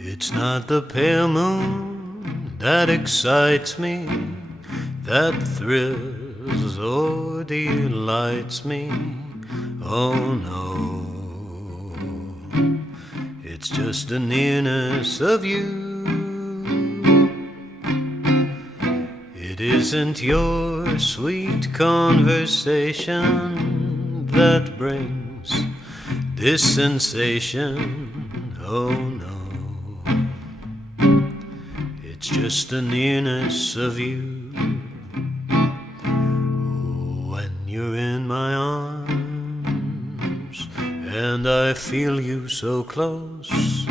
It's not the pale moon that excites me, that thrills or delights me. Oh no, it's just the nearness of you. It isn't your sweet conversation that brings this sensation. Oh no, it's just the nearness of you. When you're in my arms and I feel you so close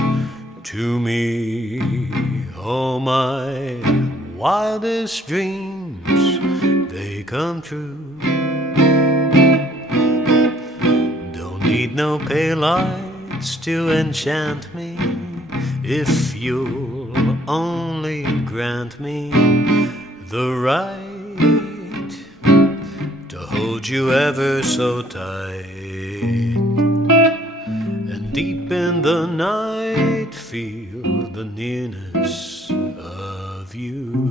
to me, oh my wildest dreams, they come true. Don't need no pale lights to enchant me, if you'll only grant me the right to hold you ever so tight, and deep in the night feel the nearness of you.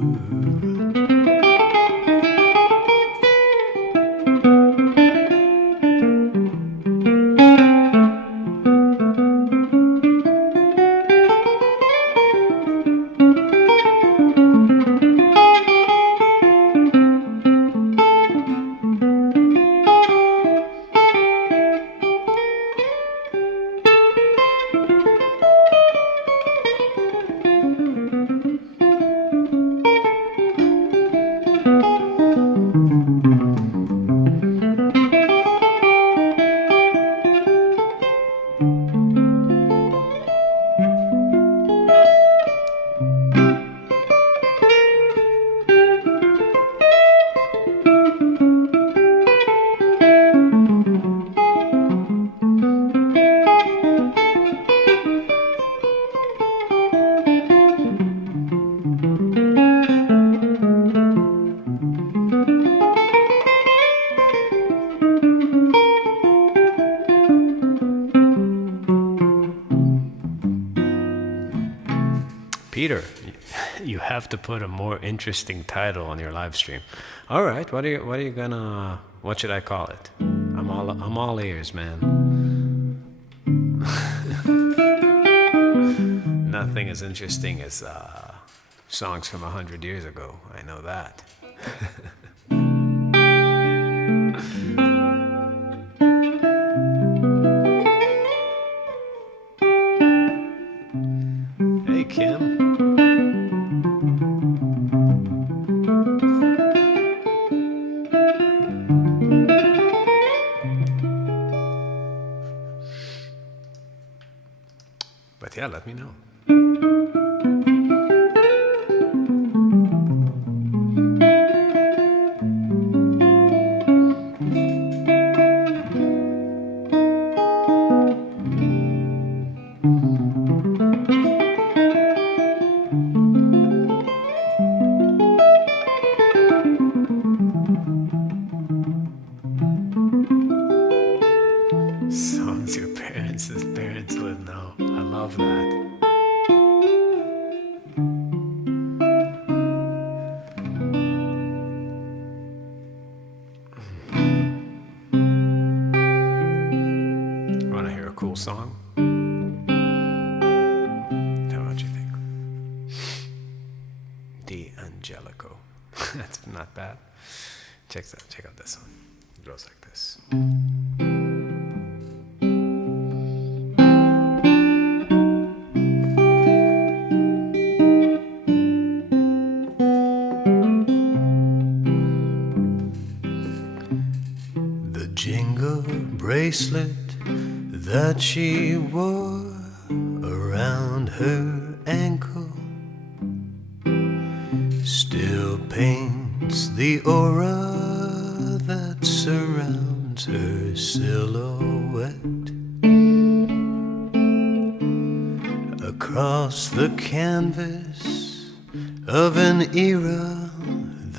Peter, you have to put a more interesting title on your live stream. All right, what should I call it? I'm all ears, man. Nothing as interesting as songs from 100 years ago. I know that. Hey, Kim. But yeah, let me know. Songs your parents' parents would know. I love that. Want to hear a cool song? How about you think? D'Angelico. That's not bad. Check out this one. It goes like this. The jingle bracelet that she wore around her ankle still paints the aura that surrounds her silhouette. Across the canvas of an era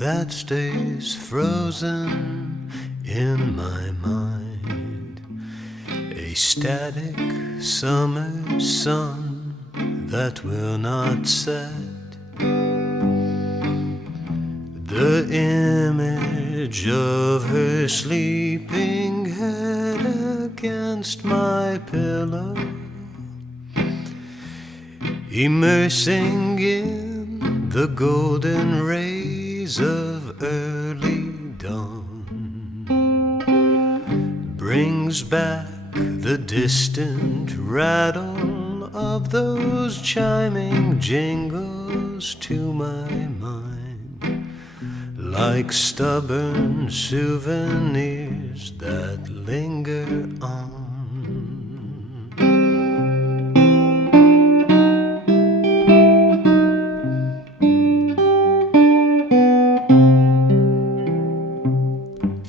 that stays frozen in my mind. A static summer sun that will not set. The image of her sleeping head against my pillow, immersing in the golden rays of early dawn, brings back the distant rattle of those chiming jingles to my mind, like stubborn souvenirs that linger on.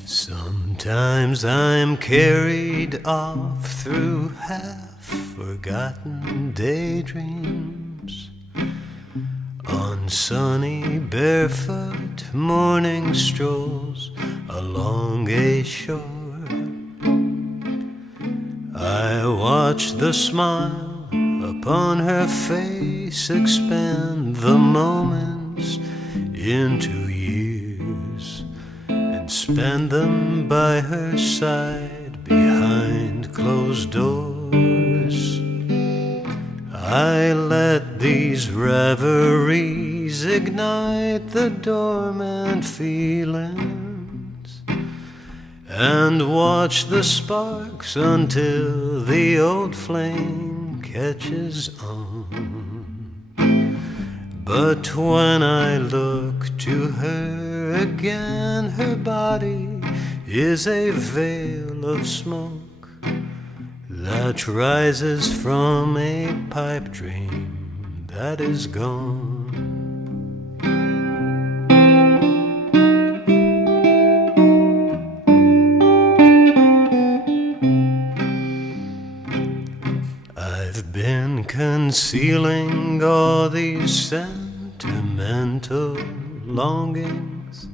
Sometimes I'm carried off through half-forgotten daydreams, on sunny barefoot morning strolls along a shore. I watch the smile upon her face expand the moments into years, and spend them by her side behind closed doors. I let these reveries ignite the dormant feelings, and watch the sparks until the old flame catches on. But when I look to her again, her body is a veil of smoke that rises from a pipe dream that is gone. I've been concealing all these sentimental longings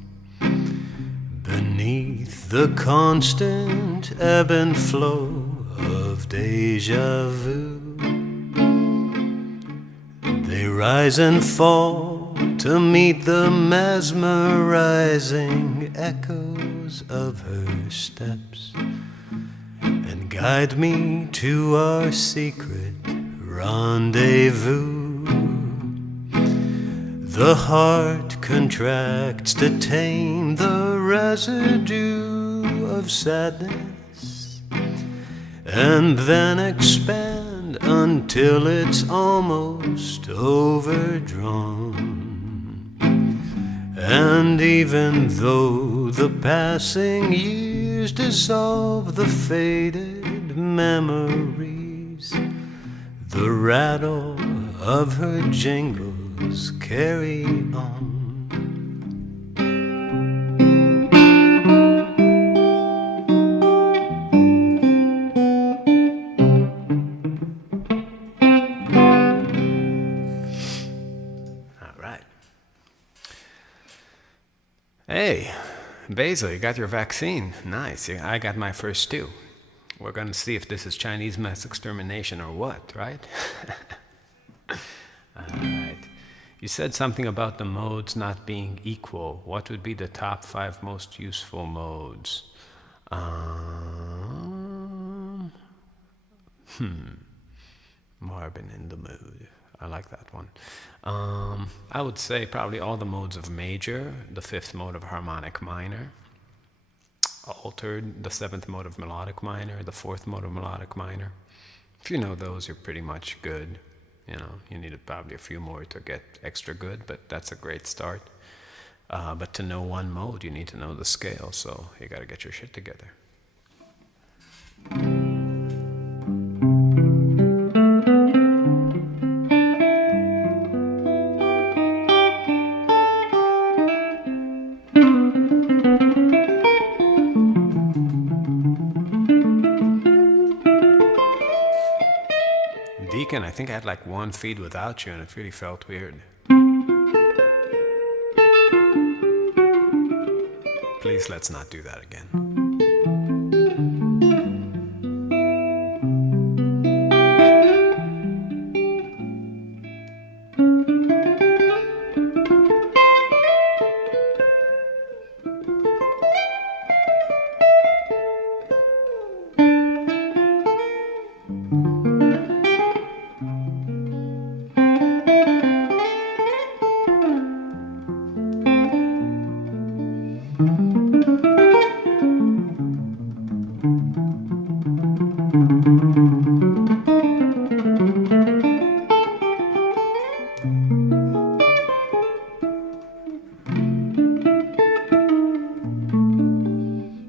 beneath the constant ebb and flow of deja vu. They rise and fall to meet the mesmerizing echoes of her steps, and guide me to our secret rendezvous. The heart contracts to tame the residue of sadness, and then expand until it's almost overdrawn. And even though the passing years dissolve the faded memories, the rattle of her jingles carry on. Hey, Basil, you got your vaccine. Nice. I got my first too. We're going to see if this is Chinese mass extermination or what, right? All right. You said something about the modes not being equal. What would be the top 5 most useful modes? Marbin in the mood. I like that one. I would say probably all the modes of major, the 5th mode of harmonic minor, altered, the 7th mode of melodic minor, the 4th mode of melodic minor. If you know those, you're pretty much good. You know, you need probably a few more to get extra good, but that's a great start. But to know one mode, you need to know the scale, so you got to get your shit together. Deacon, I think I had like one feed without you, and it really felt weird. Please, let's not do that again.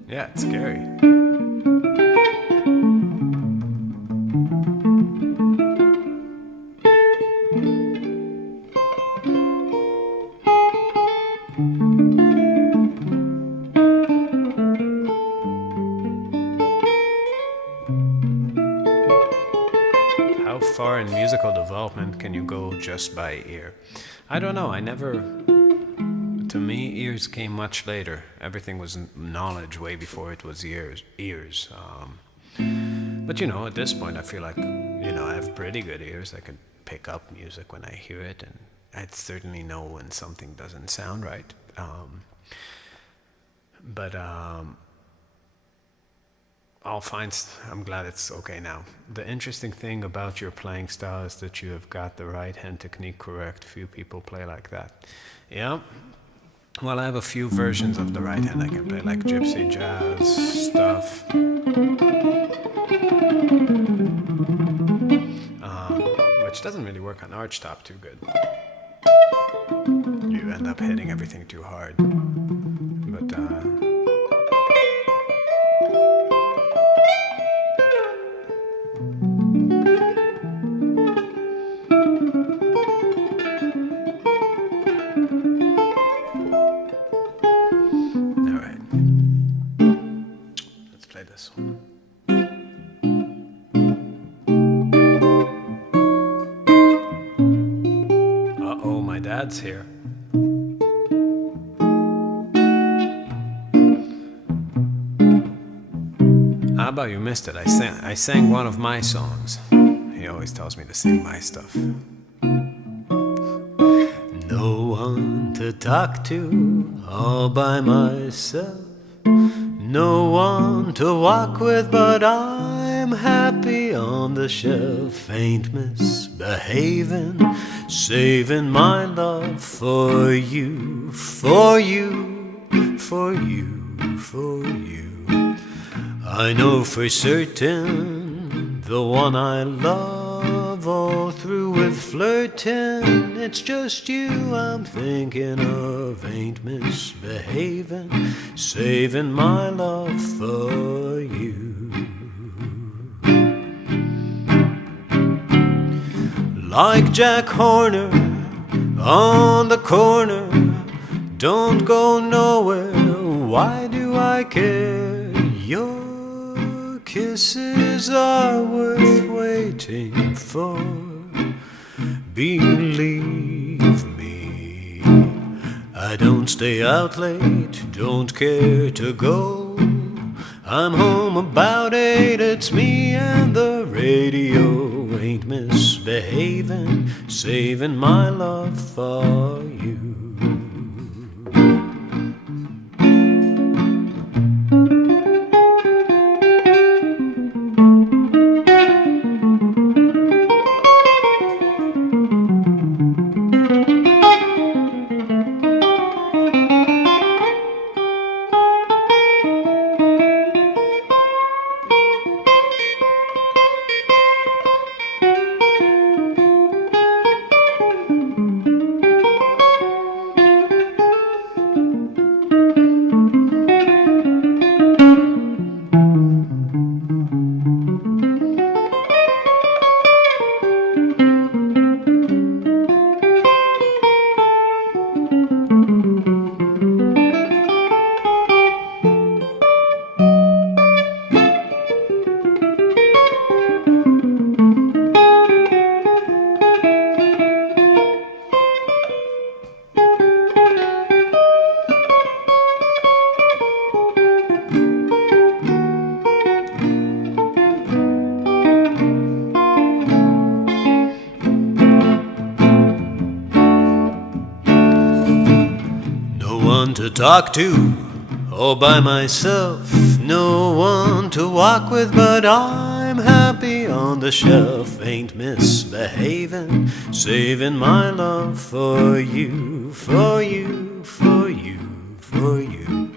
Yeah, it's scary. How far in musical development can you go just by ear? I don't know. To me, ears came much later. Everything was knowledge way before it was ears. But at this point, I feel like, I have pretty good ears. I can pick up music when I hear it, and I'd certainly know when something doesn't sound right. But I'm glad it's okay now. The interesting thing about your playing style is that you have got the right hand technique correct. Few people play like that. Yeah. Well, I have a few versions of the right hand I can play, like gypsy jazz stuff. Which doesn't really work on archtop too good. You end up hitting everything too hard. But this one. Uh-oh, my dad's here. How about you missed it? I sang one of my songs. He always tells me to sing my stuff. No one to talk to, all by myself. No one to walk with, but I'm happy on the shelf. Ain't misbehaving, saving my love for you, for you, for you, for you. I know for certain the one I love, all through with flirting. It's just you I'm thinking of. Ain't misbehaving, saving my love for you. Like Jack Horner on the corner, don't go nowhere, why do I care? Your kisses are worth waiting for. Believe me, I don't stay out late, don't care to go. I'm home about 8, it's me and the radio. Ain't misbehaving, saving my love for you. one to talk to, all by myself. No one to walk with, but I'm happy on the shelf. Ain't misbehaving, saving my love for you, for you, for you, for you.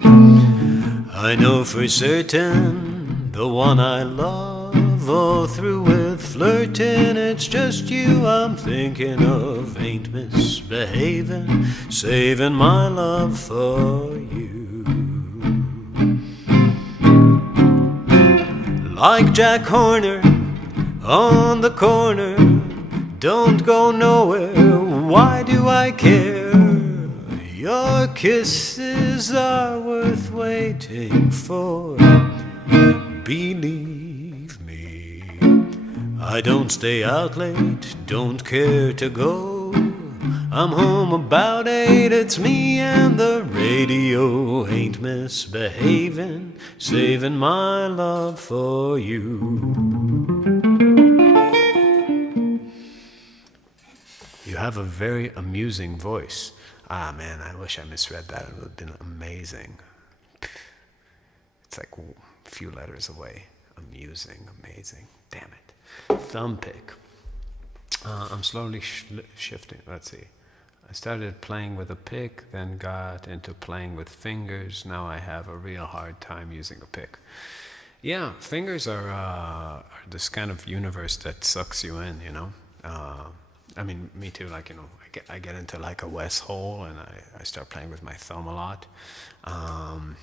I know for certain the one I love, all through with flirting, it's just you I'm thinking of. Ain't misbehaving, saving my love for you. Like Jack Horner on the corner, don't go nowhere, why do I care? Your kisses are worth waiting for, believe me. I don't stay out late, don't care to go. I'm home about 8, it's me and the radio. Ain't misbehaving, saving my love for you. You have a very amusing voice. Ah man, I wish I misread that. It would have been amazing. It's like a few letters away. Amusing, amazing. Damn it. Thumb pick. I'm slowly shifting. Let's see. I started playing with a pick, then got into playing with fingers. Now I have a real hard time using a pick. Yeah, fingers are this kind of universe that sucks you in, you know. I mean, me too. Like, you know, I get into like a West hole, and I start playing with my thumb a lot, and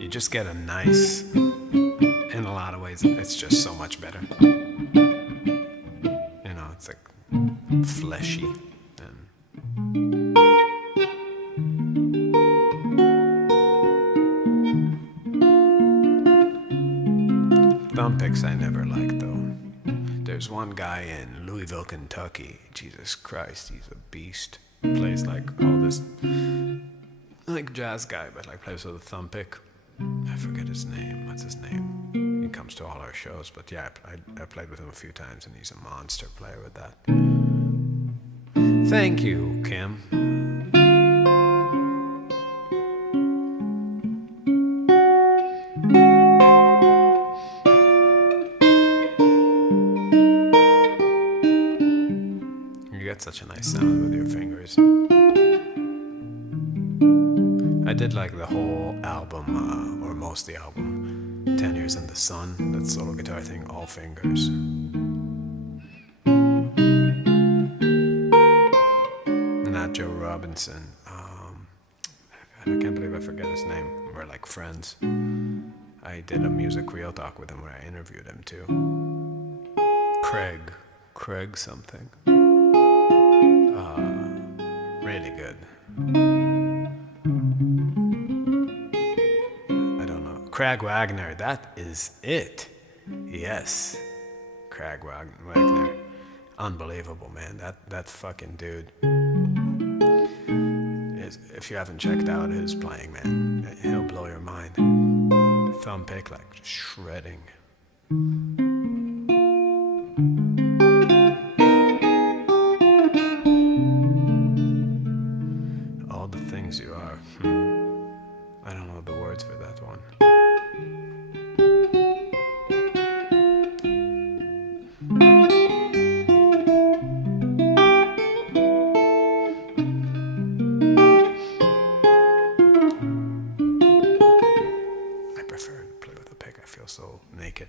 you just get a nice. In a lot of ways, it's just so much better. You know, it's like fleshy and. Thumb picks I never liked though. There's one guy in Louisville, Kentucky. Jesus Christ, he's a beast. Plays like all this, like jazz guy, but like plays with a thumb pick. I forget his name. What's his name? He comes to all our shows, but yeah, I played with him a few times, and he's a monster player with that. Thank you, Kim. You get such a nice sound with your fingers. I did like the whole album, or most of the album, 10 Years in the Sun, that solo guitar thing, all fingers. Not Joe Robinson. I can't believe I forget his name. We're like friends. I did a music real talk with him where I interviewed him too. Craig something. Really good. Craig Wagner, that is it. Yes, Craig Wagner. Unbelievable, man. That fucking dude. If you haven't checked out his playing, man, he'll blow your mind. Thumb pick, like shredding. All the things you are. I don't know the words for that one. I prefer to play with a pick. I feel so naked.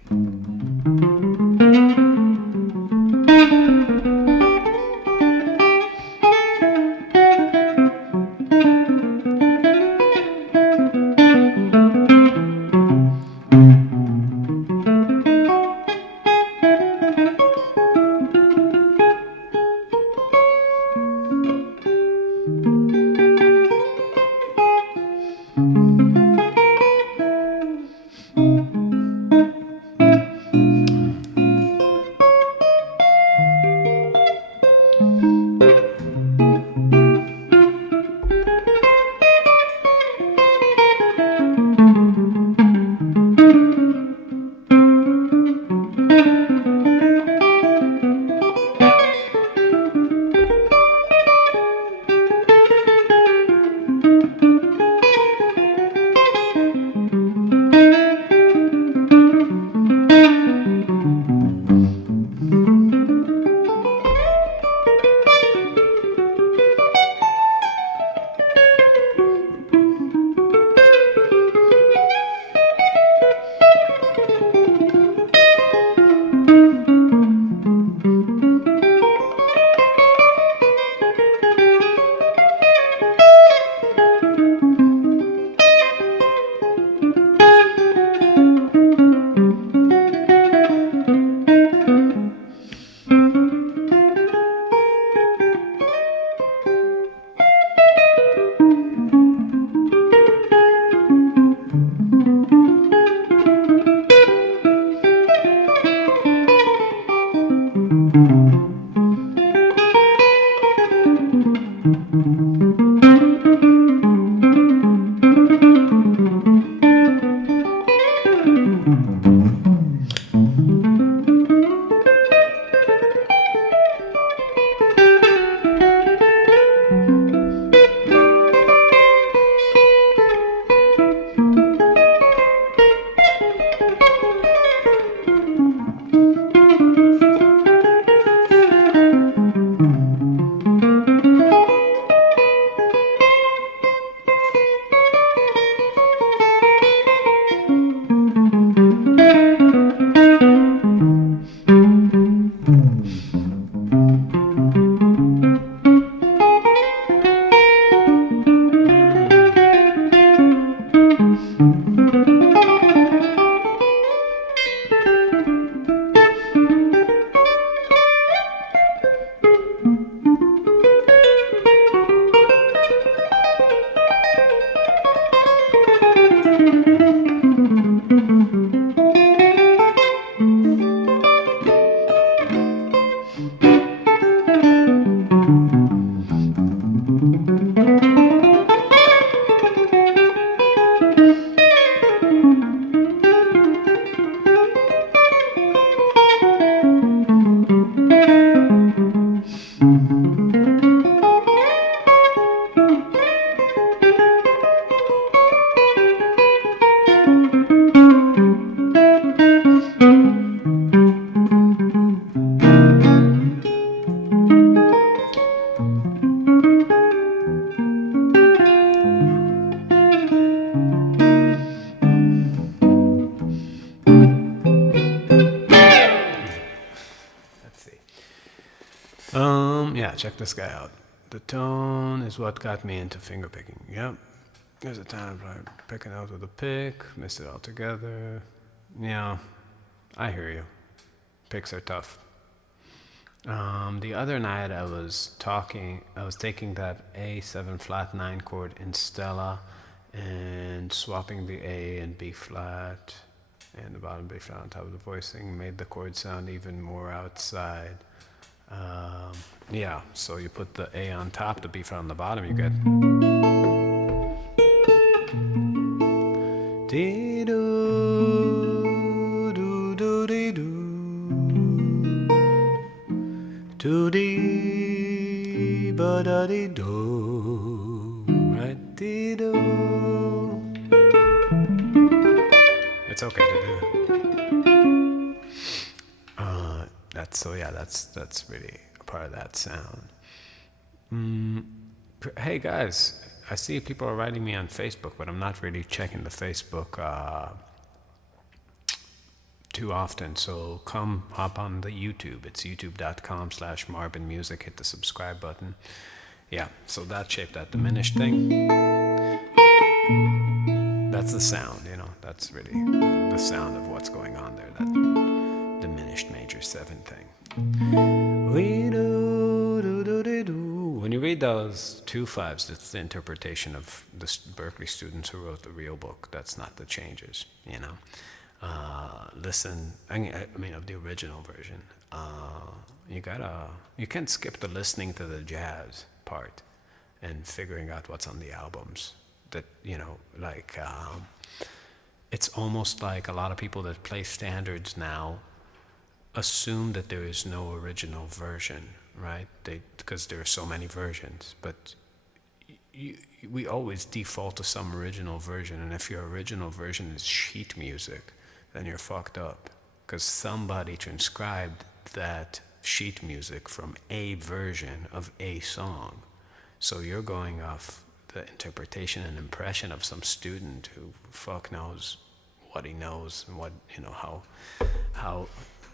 Let's see. Yeah, check this guy out. The tone is what got me into fingerpicking. Yep. There's a time I'm picking out with a pick, missed it altogether. Yeah, I hear you. Picks are tough. The other night I was taking that A7 flat 9 chord in Stella and swapping the A and B flat and the bottom B flat on top of the voicing, made the chord sound even more outside. Yeah, so you put the A on top, the B flat on the bottom, you get. Dee doo doo doo dee doo doo dee ba da dee do, right? Dee doo. It's okay to do. That's really a part of that sound. Hey guys, I see people are writing me on Facebook, but I'm not really checking the Facebook too often. So come hop on the YouTube. It's youtube.com/Marbin Music. Hit the subscribe button. Yeah, so that shape, that diminished thing, that's the sound, that's really the sound of what's going on there, that diminished major 7 thing. We do, do, do, do, do. When you read those 2/5s, it's the interpretation of the Berkeley students who wrote the real book. That's not the changes, Listen, I mean of the original version. You can't skip the listening to the jazz part and figuring out what's on the albums. That, it's almost like a lot of people that play standards now assume that there is no original version, right? Because there are so many versions, but we always default to some original version, and if your original version is sheet music, then you're fucked up, because somebody transcribed that sheet music from a version of a song. So you're going off the interpretation and impression of some student who fuck knows what he knows and what, how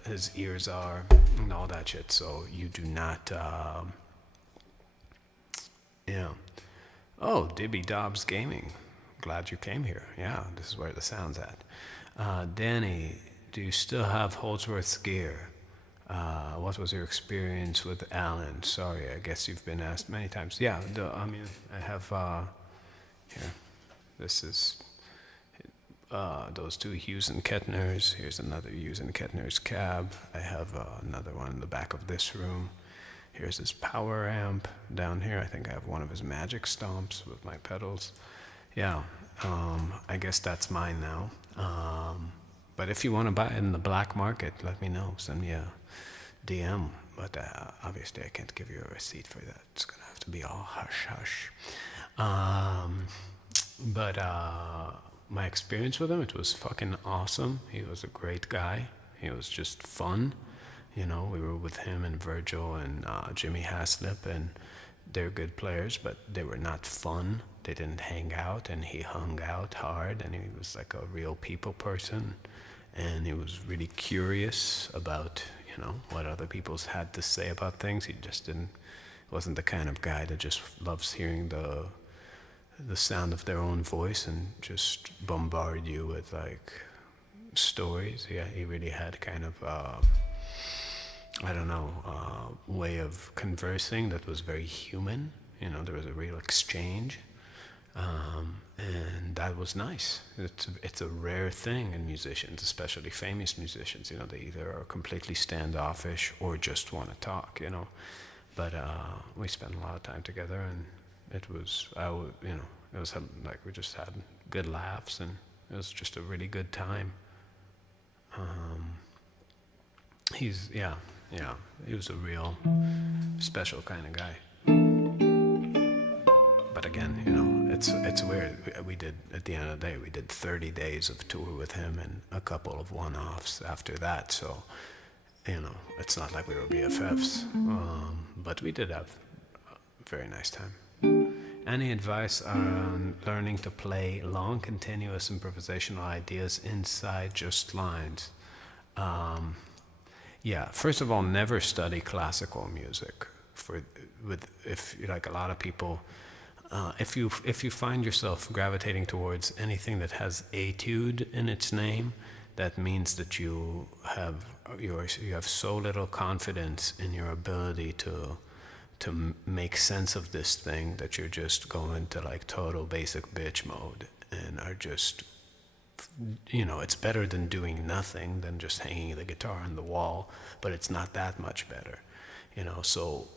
his ears are and all that shit. So you do not, yeah. Oh, Dibby Dobbs Gaming. Glad you came here. Yeah, this is where the sound's at. Danny, do you still have Holdsworth's gear? What was your experience with Alan? Sorry, I guess you've been asked many times. Yeah, I have, here, this is those 2 Hughes and Kettners. Here's another Hughes and Kettner's cab. I have another one in the back of this room. Here's his power amp. Down here, I think I have one of his magic stomps with my pedals. Yeah, I guess that's mine now. But if you want to buy it in the black market, let me know. Send me a DM. But obviously, I can't give you a receipt for that. It's going to have to be all hush-hush. But my experience with him, it was fucking awesome. He was a great guy. He was just fun. We were with him and Virgil and Jimmy Haslip, and they're good players, but they were not fun. They didn't hang out, and he hung out hard, and he was like a real people person, and he was really curious about, what other people had to say about things. He just wasn't the kind of guy that just loves hearing the sound of their own voice and just bombard you with like stories. Yeah, he really had kind of way of conversing that was very human. There was a real exchange, and that was nice. It's a rare thing in musicians, especially famous musicians. They either are completely standoffish or just want to talk. But we spent a lot of time together, and it was like we just had good laughs, and it was just a really good time. Yeah, he was a real special kind of guy. But again, it's weird. We did, at the end of the day, we did 30 days of tour with him and a couple of one-offs after that. So, it's not like we were BFFs, but we did have a very nice time. Any advice on learning to play long, continuous improvisational ideas inside just lines? Yeah, first of all, never study classical music. If like a lot of people, if you find yourself gravitating towards anything that has etude in its name, that means that you have so little confidence in your ability to make sense of this thing that you're just going to like total basic bitch mode and are just, it's better than doing nothing, than just hanging the guitar on the wall, but it's not that much better, so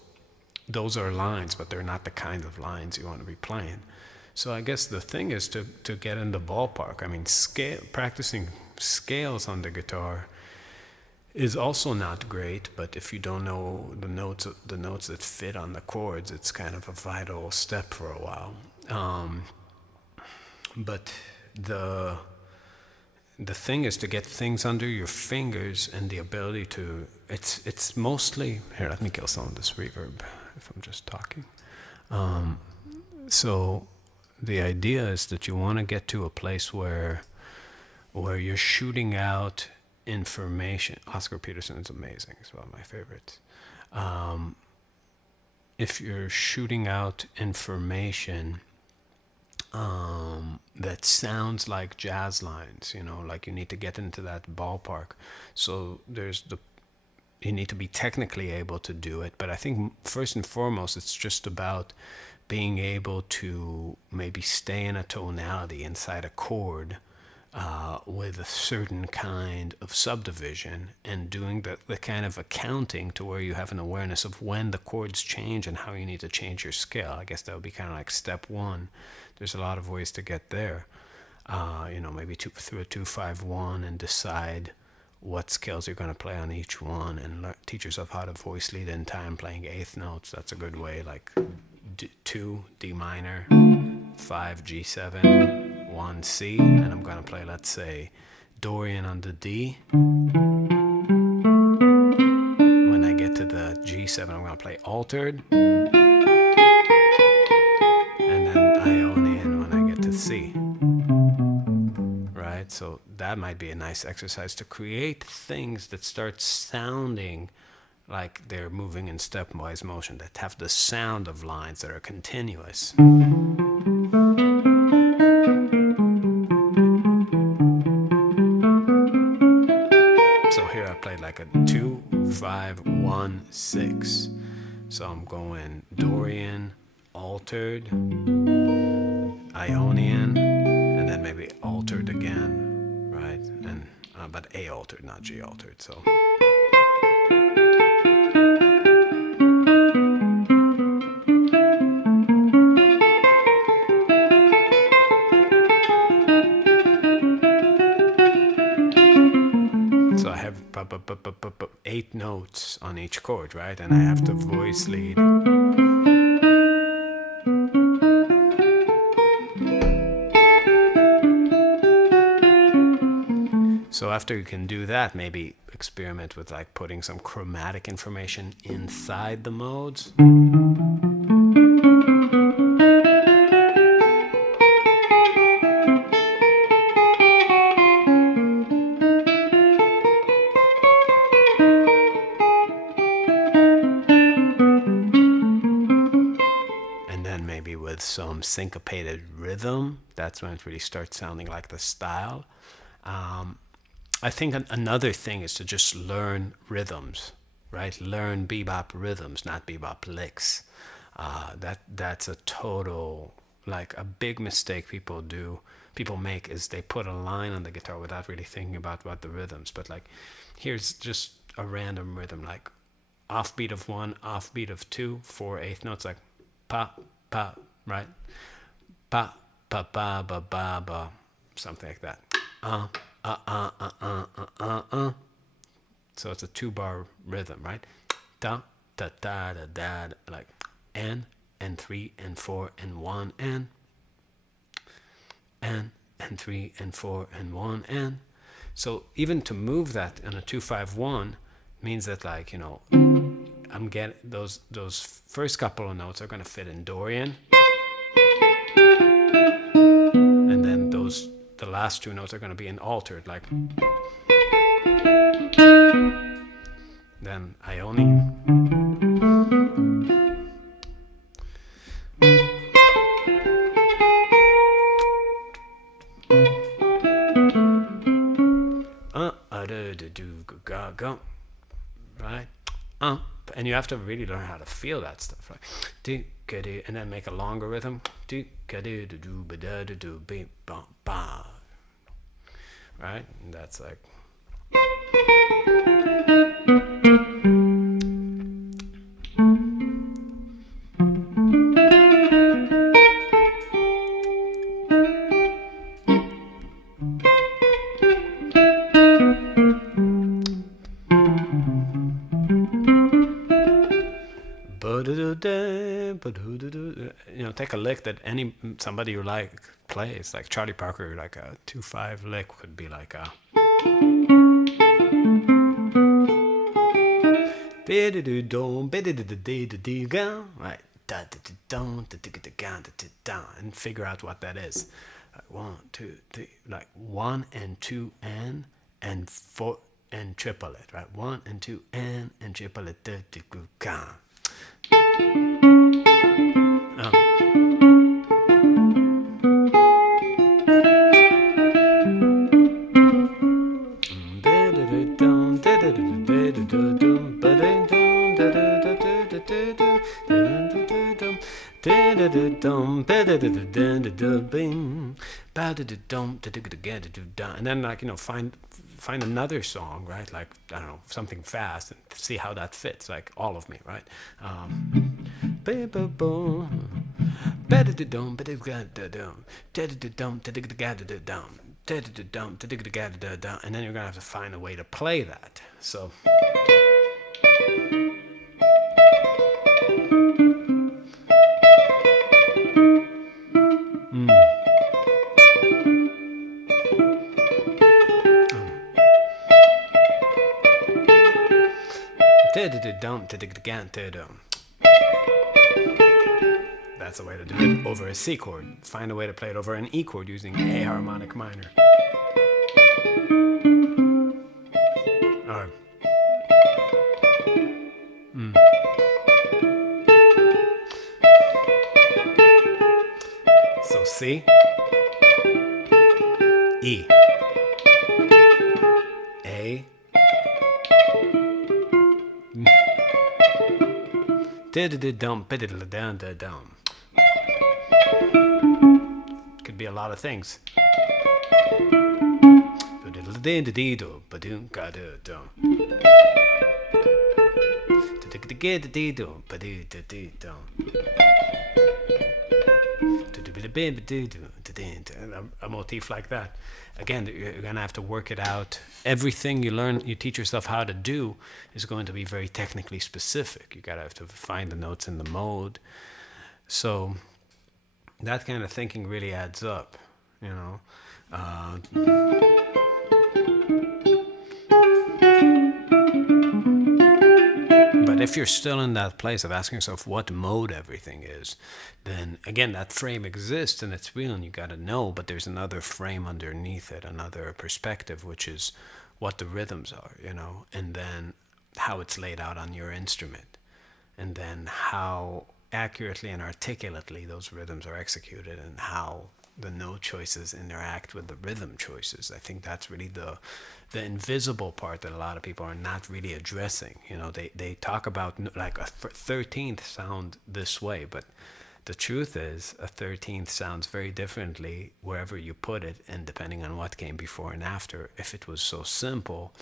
those are lines, but they're not the kind of lines you want to be playing. So I guess the thing is to get in the ballpark. I mean, practicing scales on the guitar is also not great, but if you don't know the notes that fit on the chords, it's kind of a vital step for a while. But the thing is to get things under your fingers and the ability to. It's mostly here. Let me kill some of this reverb if I'm just talking. So the idea is that you want to get to a place where you're shooting out information. Oscar Peterson is amazing. He's one of my favorites. If you're shooting out information that sounds like jazz lines, like you need to get into that ballpark. So you need to be technically able to do it. But I think first and foremost, it's just about being able to maybe stay in a tonality inside a chord with a certain kind of subdivision, and doing the kind of accounting to where you have an awareness of when the chords change and how you need to change your scale. I guess that would be kind of like step one. There's a lot of ways to get there. Maybe through a 2-5-1 and decide what scales you're going to play on each one, and teach yourself how to voice lead in time playing eighth notes. That's a good way, like 2 D minor, 5 G7, 1 C, and I'm going to play, let's say, Dorian on the D. When I get to the G7, I'm going to play altered, and then Ionian when I get to C. Right? So that might be a nice exercise to create things that start sounding like they're moving in stepwise motion, that have the sound of lines that are continuous. So here I played like a 2-5-1-6. So I'm going Dorian, altered, Ionian, and then maybe altered again, right? And but A altered, not G altered. So. So I have 8 notes on each chord, right? And I have to voice lead. So after you can do that, maybe experiment with like putting some chromatic information inside the modes. And then maybe with some syncopated rhythm, that's when it really starts sounding like the style. I think another thing is to just learn rhythms, right? Learn bebop rhythms, not bebop licks. That's a total, like a big mistake people make is they put a line on the guitar without really thinking about what the rhythms. But like, here's just a random rhythm, like offbeat of 1, offbeat of 2, 4 eighth notes, like pa, pa, right? Pa, pa, ba, ba, ba, ba, something like that. So it's a 2-bar rhythm, right? Da da da da da, like and 3 and 4 and 1 and 3 and 4 and 1 and. So even to move that in a 2-5-1 means that, like, I'm getting those first couple of notes are going to fit in Dorian, and then the last 2 notes are going to be in altered, like then Ionian. Go, right? And you have to really learn how to feel that stuff, right? Do and then make a longer rhythm. Do do do ba da do be ba ba. Right? And that's like. Take a lick that somebody you like plays, like Charlie Parker, like a 2-5 lick could be like a. Right, and figure out what that is. Like 1, 2, 3, like 1 and 2 and 4 and triple it, right? 1 and 2 and triple it. And then, like, find another song, right? Like, I don't know, something fast, and see how that fits. Like All of Me, right? And then you're gonna have to find a way to play that. So. That's a way to do it over a C chord. Find a way to play it over an E chord using A harmonic minor. Or, So C, E, A, could be a lot of things. A motif like that. Again, you're going to have to work it out. Everything you teach yourself how to do is going to be very technically specific. You got to have to find the notes in the mode. So that kind of thinking really adds up, But if you're still in that place of asking yourself what mode everything is, then again, that frame exists and it's real and you got to know, but there's another frame underneath it, another perspective, which is what the rhythms are, and then how it's laid out on your instrument, and then how accurately and articulately those rhythms are executed, and how the note choices interact with the rhythm choices. I think that's really the invisible part that a lot of people are not really addressing. They talk about like a 13th sound this way, but the truth is a 13th sounds very differently wherever you put it, and depending on what came before and after. If it was so simple,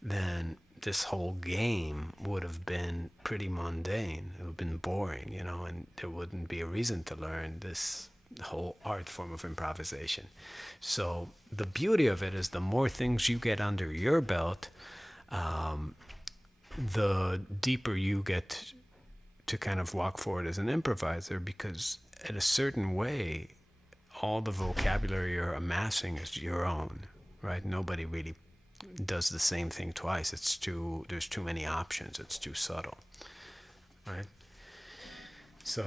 then this whole game would have been pretty mundane. It would have been boring, and there wouldn't be a reason to learn this whole art form of improvisation. So the beauty of it is the more things you get under your belt, the deeper you get to kind of walk forward as an improviser, because in a certain way, all the vocabulary you're amassing is your own, right? Nobody really does the same thing twice. There's too many options. It's too subtle, right? So.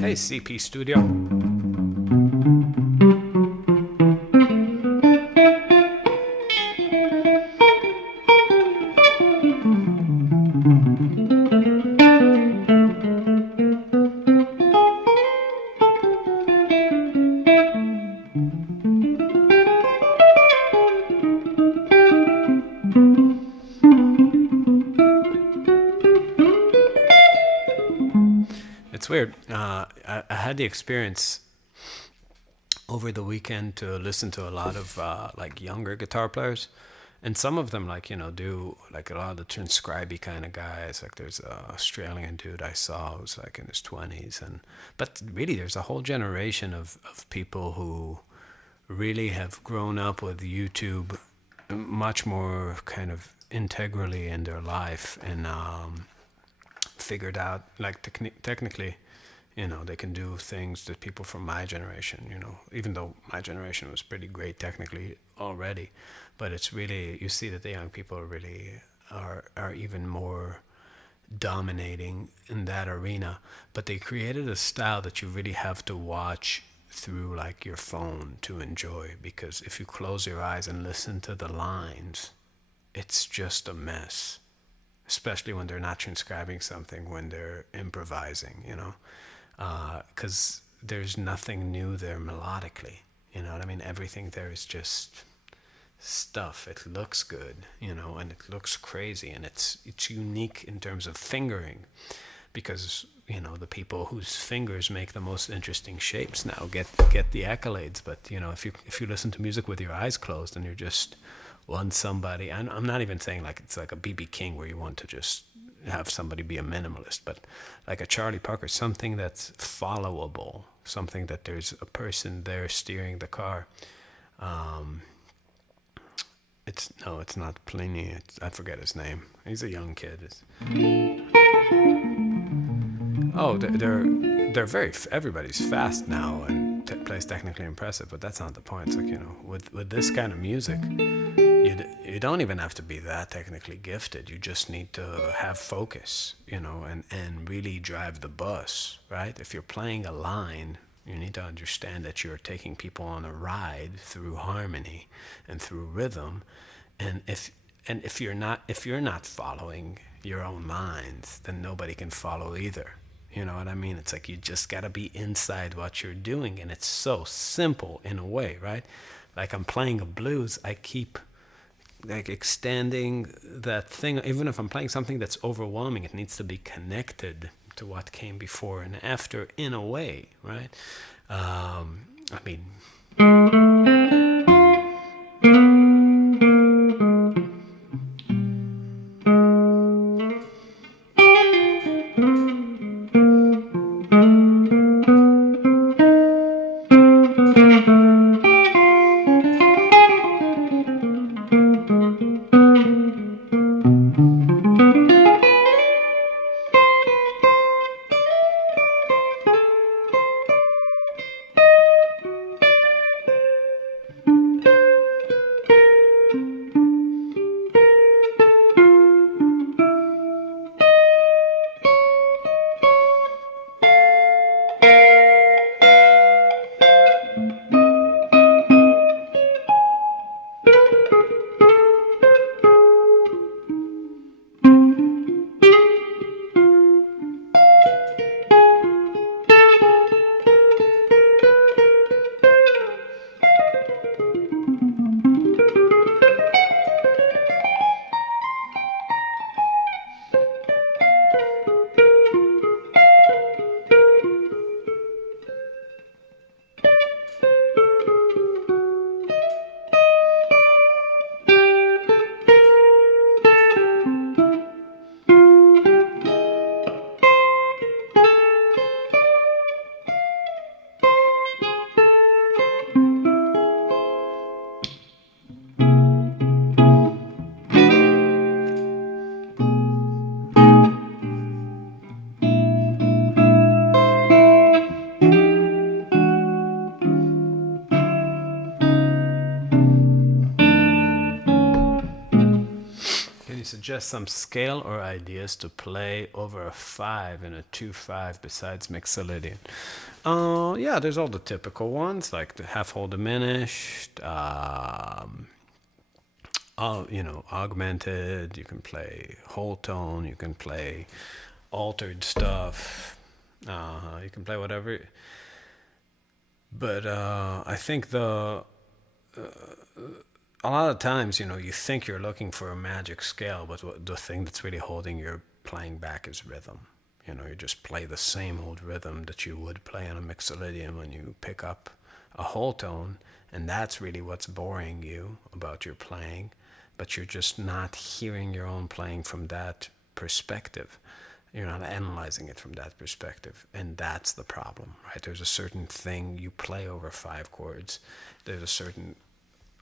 Hey, CP Studio. It's weird. I had the experience over the weekend to listen to a lot of like younger guitar players, and some of them do like a lot of the transcribey kind of guys. Like there's an Australian dude I saw who's like in his 20s, but really there's a whole generation of people who really have grown up with YouTube much more kind of integrally in their life, and figured out like technically, they can do things that people from my generation, even though my generation was pretty great technically already, but it's really, you see that the young people are even more dominating in that arena. But they created a style that you really have to watch through like your phone to enjoy, because if you close your eyes and listen to the lines, it's just a mess, especially when they're not transcribing something, when they're improvising, because there's nothing new there melodically. You know what I mean? Everything there is just stuff. It looks good, and it looks crazy, and it's unique in terms of fingering, because the people whose fingers make the most interesting shapes now get the accolades. But if you listen to music with your eyes closed and you're just want somebody, and I'm not even saying like it's like a B.B. King where you want to just have somebody be a minimalist, but like a Charlie Parker, something that's followable, something that there's a person there steering the car. It's not Pliny. I forget his name. He's a young kid. They're very. Everybody's fast now and plays technically impressive, but that's not the point. It's like with this kind of music, you don't even have to be that technically gifted. You just need to have focus, and really drive the bus, right? If you're playing a line, you need to understand that you're taking people on a ride through harmony and through rhythm, and if you're not following your own lines, then nobody can follow either. You know what I mean? It's like you just gotta be inside what you're doing, and it's so simple in a way, right? Like I'm playing a blues, I keep like extending that thing. Even if I'm playing something that's overwhelming, it needs to be connected to what came before and after in a way, right? I mean, suggest some scale or ideas to play over a 5 and a 2/5 besides Mixolydian? Yeah, there's all the typical ones like the half whole diminished, augmented. You can play whole tone. You can play altered stuff. You can play whatever. But I think a lot of times, you think you're looking for a magic scale, but the thing that's really holding your playing back is rhythm. You just play the same old rhythm that you would play on a mixolydian when you pick up a whole tone, and that's really what's boring you about your playing, but you're just not hearing your own playing from that perspective. You're not analyzing it from that perspective, and that's the problem, right? There's a certain thing you play over 5 chords. There's a certain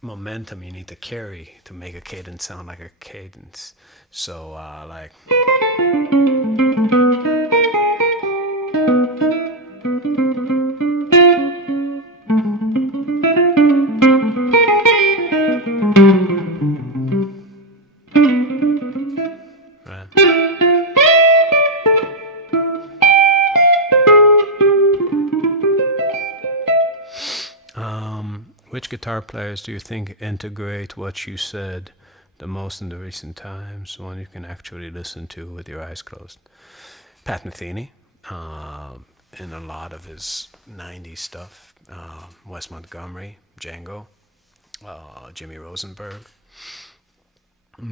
momentum you need to carry to make a cadence sound like a cadence. So, like. Which guitar players do you think integrate what you said the most in the recent times? One you can actually listen to with your eyes closed. Pat Metheny, in a lot of his 90s stuff. Wes Montgomery, Django, Jimmy Rosenberg. I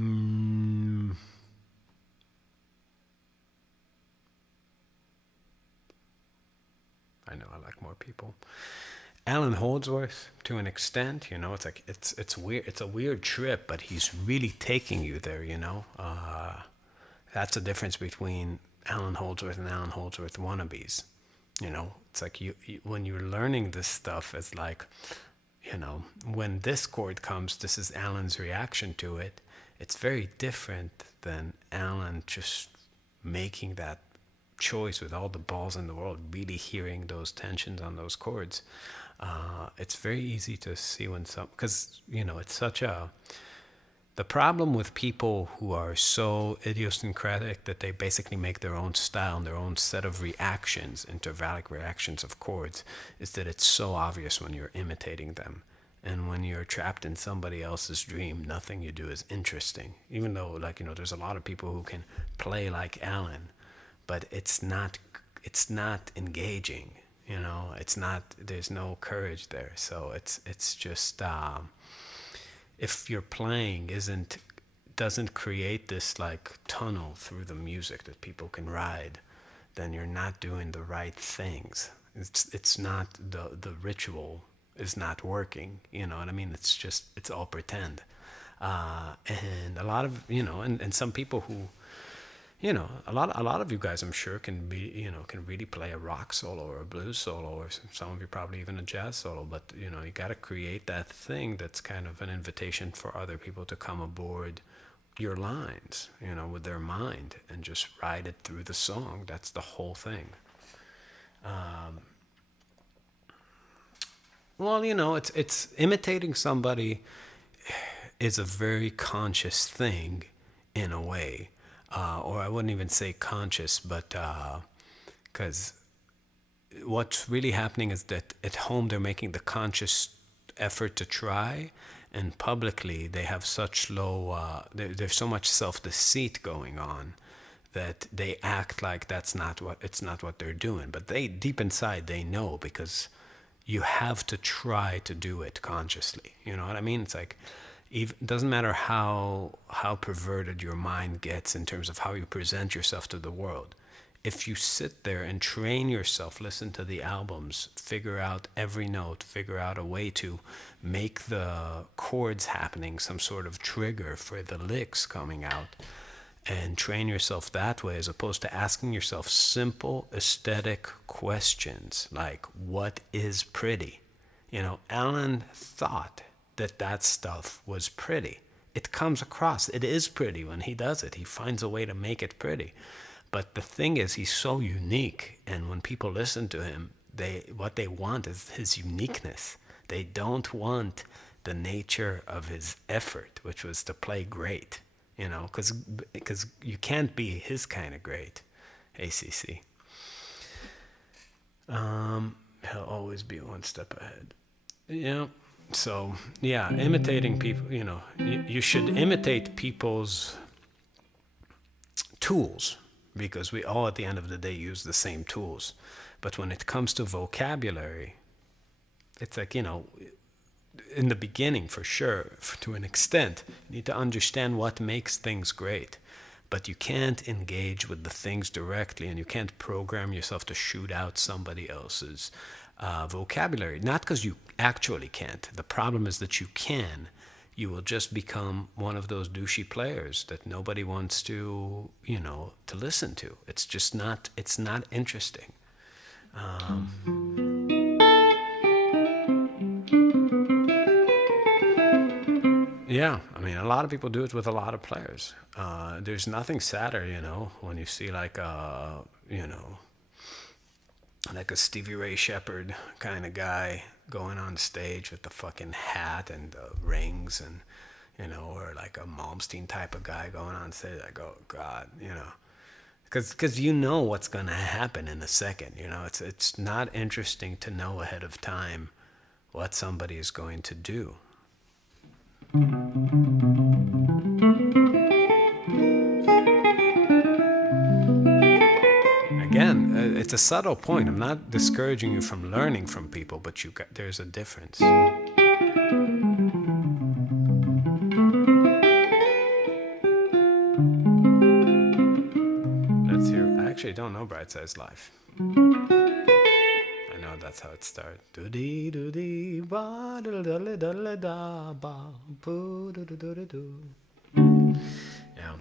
know I like more people. Alan Holdsworth, to an extent, it's like it's weird. It's a weird trip, but he's really taking you there. That's the difference between Alan Holdsworth and Alan Holdsworth wannabes. It's like you when you're learning this stuff, it's like, when this chord comes, this is Alan's reaction to it. It's very different than Alan just making that choice with all the balls in the world, really hearing those tensions on those chords. It's very easy to see when because it's such the problem with people who are so idiosyncratic that they basically make their own style and their own set of reactions, intervallic reactions of chords, is that it's so obvious when you're imitating them. And when you're trapped in somebody else's dream, nothing you do is interesting. Even though, there's a lot of people who can play like Alan, but it's not engaging. It's not. There's no courage there. So it's just if your playing doesn't create this like tunnel through the music that people can ride, then you're not doing the right things. It's not the ritual is not working. You know what I mean? It's all pretend. And a lot of and some people who. A lot of you guys, I'm sure, can really play a rock solo or a blues solo, or some of you probably even a jazz solo. But you got to create that thing that's kind of an invitation for other people to come aboard your lines, with their mind and just ride it through the song. That's the whole thing. Well, it's imitating somebody is a very conscious thing in a way. Or I wouldn't even say conscious, but because what's really happening is that at home they're making the conscious effort to try, and publicly they have such low, there's so much self-deceit going on that they act like it's not what they're doing. But they deep inside they know, because you have to try to do it consciously. You know what I mean? It's like. It doesn't matter how perverted your mind gets in terms of how you present yourself to the world. If you sit there and train yourself, listen to the albums, figure out every note, figure out a way to make the chords happening some sort of trigger for the licks coming out, and train yourself that way, as opposed to asking yourself simple aesthetic questions like, what is pretty? Alan thought that stuff was pretty. It comes across. It is pretty when he does it. He finds a way to make it pretty. But the thing is, he's so unique, and when people listen to him, what they want is his uniqueness. They don't want the nature of his effort, which was to play great. you know, because you can't be his kind of great, ACC. He'll always be one step ahead. Yeah. So yeah, imitating people. You know, you should imitate people's tools because we all at the end of the day use the same tools. But when it comes to vocabulary, it's like, you know, in the beginning for sure, to an extent, you need to understand what makes things great. But you can't engage with the things directly, and you can't program yourself to shoot out somebody else's vocabulary. Not because you actually can't. The problem is that you can. You will just become one of those douchey players that nobody wants to, you know, to listen to. It's just not. It's not interesting. Yeah, I mean, a lot of people do it with a lot of players. There's nothing sadder, you know, when you see like you know, like a Stevie Ray Shepherd kind of guy going on stage with the fucking hat and the rings, and you know, or like a Malmsteen type of guy going on stage. Like, oh God, you know, because you know what's gonna happen in a second. You know, it's not interesting to know ahead of time what somebody is going to do. Again, it's a subtle point. I'm not discouraging you from learning from people, but there's a difference. Let's hear. I actually don't know Bright Side's live. I know that's how it started. Do-dee, do-dee, ba, da-da-da-da-da, ba, boo, do-do-do-do-do. Yeah.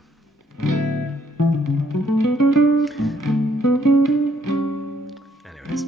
Anyways,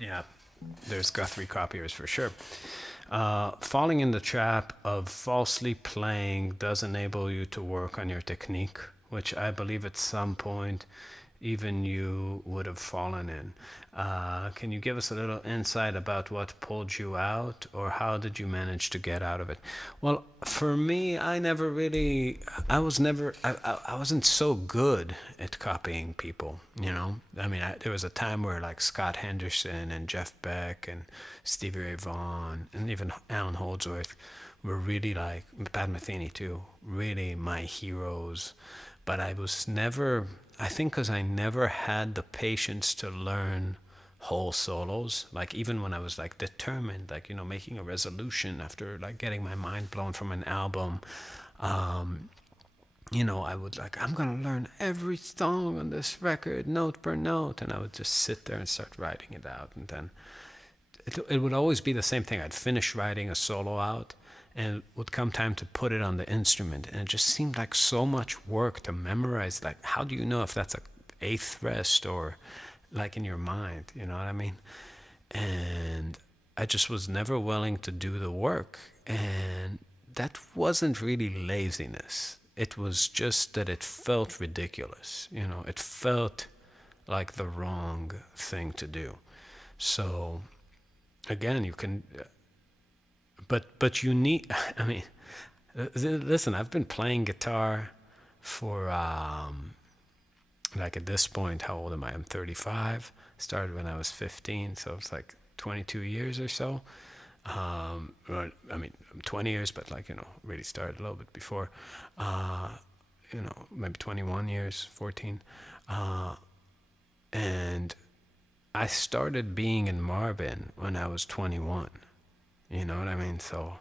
yeah, there's Guthrie copiers for sure. Falling in the trap of falsely playing does enable you to work on your technique, which I believe at some point even you would have fallen in. Can you give us a little insight about what pulled you out, or how did you manage to get out of it? Well, for me, I wasn't so good at copying people, you know? I mean, there was a time where like Scott Henderson and Jeff Beck and Stevie Ray Vaughan and even Alan Holdsworth were really like, Pat Metheny too, really my heroes. But I was never, I think because I never had the patience to learn whole solos. Like even when I was like determined, like, you know, making a resolution after like getting my mind blown from an album, you know, I would like, I'm going to learn every song on this record, note per note. And I would just sit there and start writing it out. And then it would always be the same thing. I'd finish writing a solo out, and it would come time to put it on the instrument, and it just seemed like so much work to memorize. Like, how do you know if that's a eighth rest or like in your mind, you know what I mean? And I just was never willing to do the work, and that wasn't really laziness. It was just that it felt ridiculous, you know, it felt like the wrong thing to do. So again, you can, but you need, I mean, listen, I've been playing guitar for like at this point, how old am I? I'm 35. Started when I was 15, so it's like 22 years or so. I mean, 20 years, but like, really started a little bit before. Maybe 21 years, 14. And I started being in Marbin when I was 21. You know what I mean? So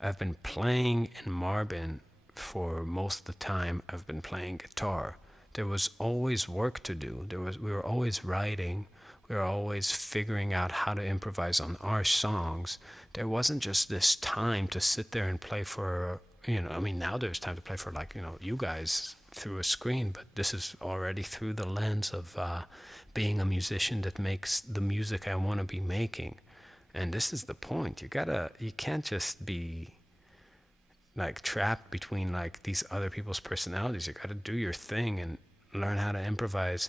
I've been playing in Marbin for most of the time. I've been playing guitar. There was always work to do. We were always writing. We were always figuring out how to improvise on our songs. There wasn't just this time to sit there and play for, I mean, now there's time to play for, like, you guys through a screen, but this is already through the lens of being a musician that makes the music I want to be making. And this is the point. You can't just be like trapped between like these other people's personalities. You got to do your thing and learn how to improvise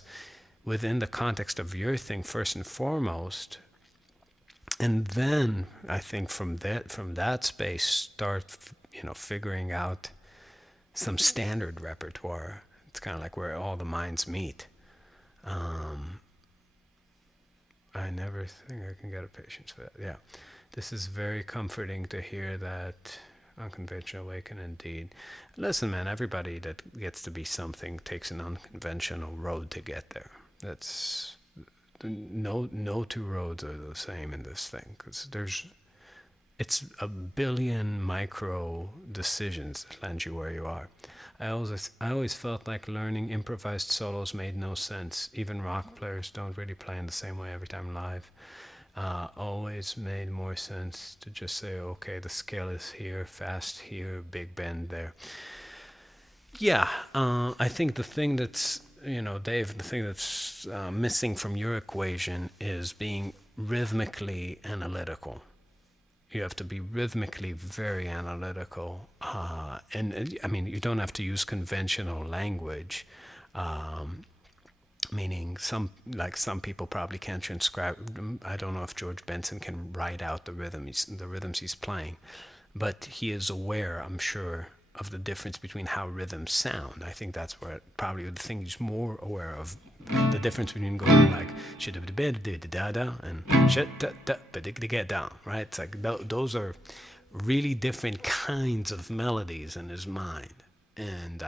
within the context of your thing first and foremost. And then I think from that space start, figuring out some standard repertoire. It's kind of like where all the minds meet. I never think I can get a patience for that. Yeah. This is very comforting to hear that. Unconventional awaken indeed. Listen, man, everybody that gets to be something takes an unconventional road to get there. That's no two roads are the same in this thing, because it's a billion micro decisions that land you where you are. I always felt like learning improvised solos made no sense. Even rock players don't really play in the same way every time live. Always made more sense to just say, okay, the scale is here, fast here, big bend there. Yeah, I think the thing that's, Dave, the thing that's missing from your equation is being rhythmically analytical. You have to be rhythmically very analytical. And I mean, you don't have to use conventional language. Meaning some people probably can't transcribe. I don't know if George Benson can write out the rhythms he's playing, but he is aware, I'm sure, of the difference between how rhythms sound. I think that's where probably the thing he's more aware of, the difference between going like and right? It's like those are really different kinds of melodies in his mind, and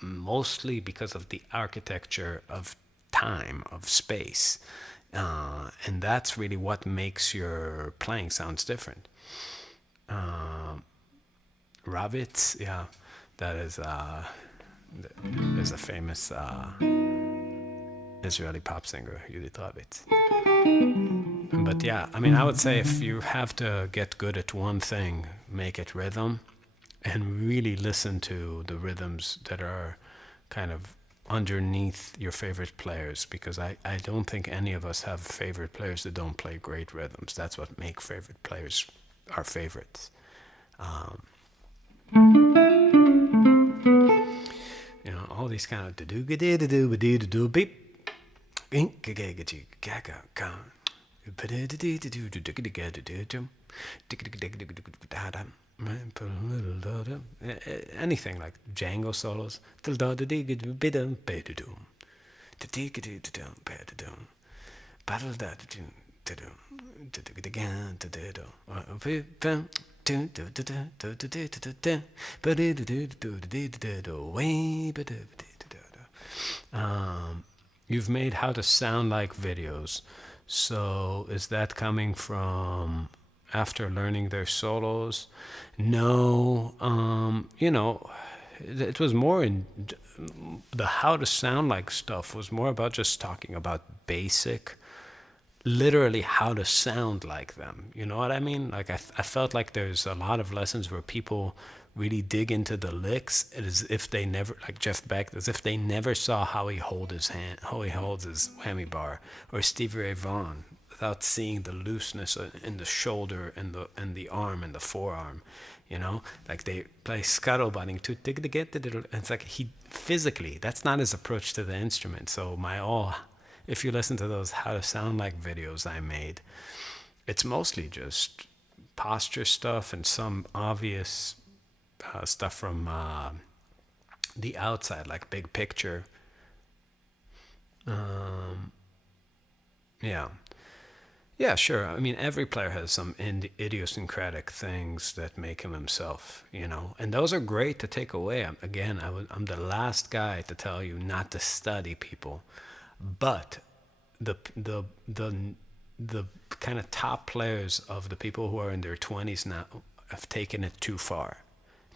mostly because of the architecture of time, of space, and that's really what makes your playing sounds different. Ravitz, yeah, that is a famous Israeli pop singer, Judith Ravitz. But yeah, I mean, I would say if you have to get good at one thing, make it rhythm, and really listen to the rhythms that are kind of underneath your favorite players, because I don't think any of us have favorite players that don't play great rhythms. That's what makes favorite players our favorites. All these kind of beep. Anything like Django solos. You've made how to sound like videos. So is that coming from after learning their solos? No, it was more in the how to sound like stuff was more about just talking about basic, literally how to sound like them. You know what I mean? Like I felt like there's a lot of lessons where people really dig into the licks as if they never, like Jeff Beck, as if they never saw how he holds his whammy bar, or Stevie Ray Vaughan, without seeing the looseness in the shoulder and the arm and the forearm. Like they play scuttlebutting to get the. It's like he physically, that's not his approach to the instrument. So if you listen to those how to sound like videos I made, it's mostly just posture stuff and some obvious stuff from the outside, like big picture. Yeah. Yeah, sure. I mean, every player has some idiosyncratic things that make him himself, and those are great to take away. Again, I'm the last guy to tell you not to study people, but the kind of top players of the people who are in their 20s now have taken it too far,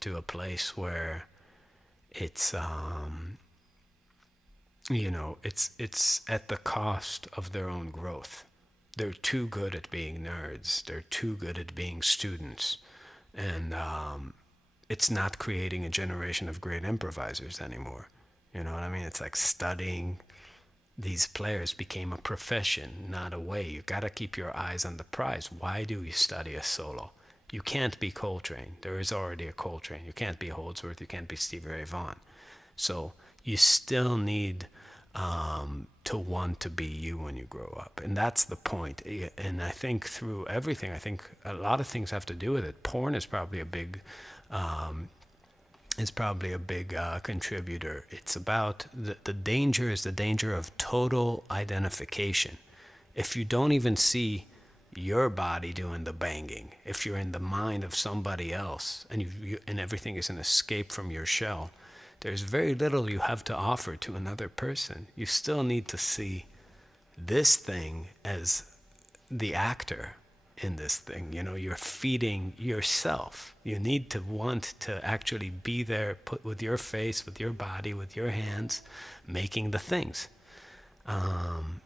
to a place where it's it's at the cost of their own growth. They're too good at being nerds. They're too good at being students, and it's not creating a generation of great improvisers anymore. You know what I mean? It's like studying these players became a profession, not a way. You got to keep your eyes on the prize. Why do you study a solo? You can't be Coltrane. There is already a Coltrane. You can't be Holdsworth. You can't be Stevie Ray Vaughan. So you still need to want to be you when you grow up, and that's the point. And I think through everything, I think a lot of things have to do with it. Porn is probably a big contributor. It's about the danger is the danger of total identification. If you don't even see your body doing the banging, if you're in the mind of somebody else, and and everything is an escape from your shell, there's very little you have to offer to another person. You still need to see this thing as the actor in this thing. You're feeding yourself. You need to want to actually be there, put with your face, with your body, with your hands, making the things. And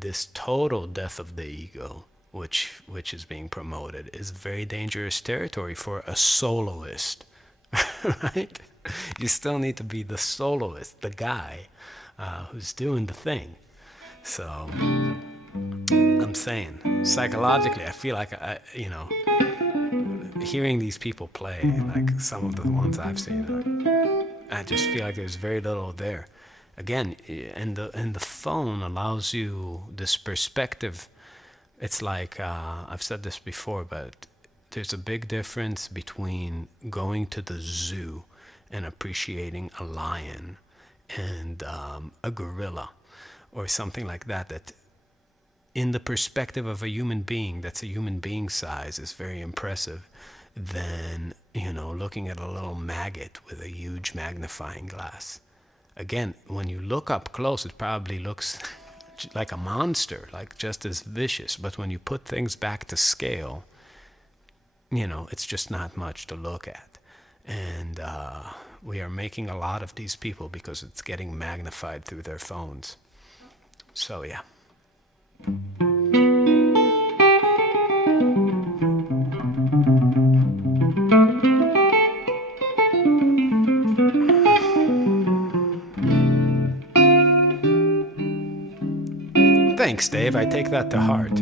this total death of the ego, which is being promoted, is very dangerous territory for a soloist. Right? You still need to be the soloist, the guy who's doing the thing. So I'm saying, psychologically, I feel like hearing these people play, like some of the ones I've seen, I just feel like there's very little there. Again, and the phone allows you this perspective. It's like I've said this before, but there's a big difference between going to the zoo and appreciating a lion and a gorilla or something like that, that in the perspective of a human being, that's a human being size, is very impressive, than, looking at a little maggot with a huge magnifying glass. Again, when you look up close, it probably looks like a monster, like just as vicious. But when you put things back to scale, it's just not much to look at. And we are making a lot of these people because it's getting magnified through their phones. So, yeah. Thanks, Dave. I take that to heart.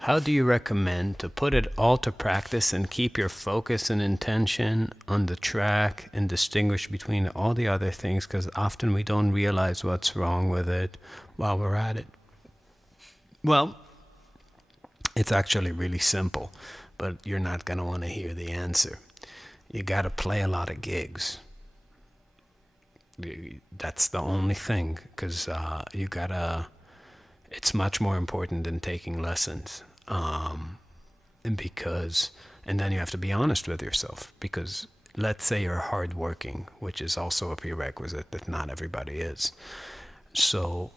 How do you recommend to put it all to practice and keep your focus and intention on the track and distinguish between all the other things? Because often we don't realize what's wrong with it while we're at it. Well, it's actually really simple, but you're not going to want to hear the answer. you gotta play a lot of gigs. That's the only thing, because you gotta. It's much more important than taking lessons, and then you have to be honest with yourself, because let's say you're hardworking, which is also a prerequisite that not everybody is. So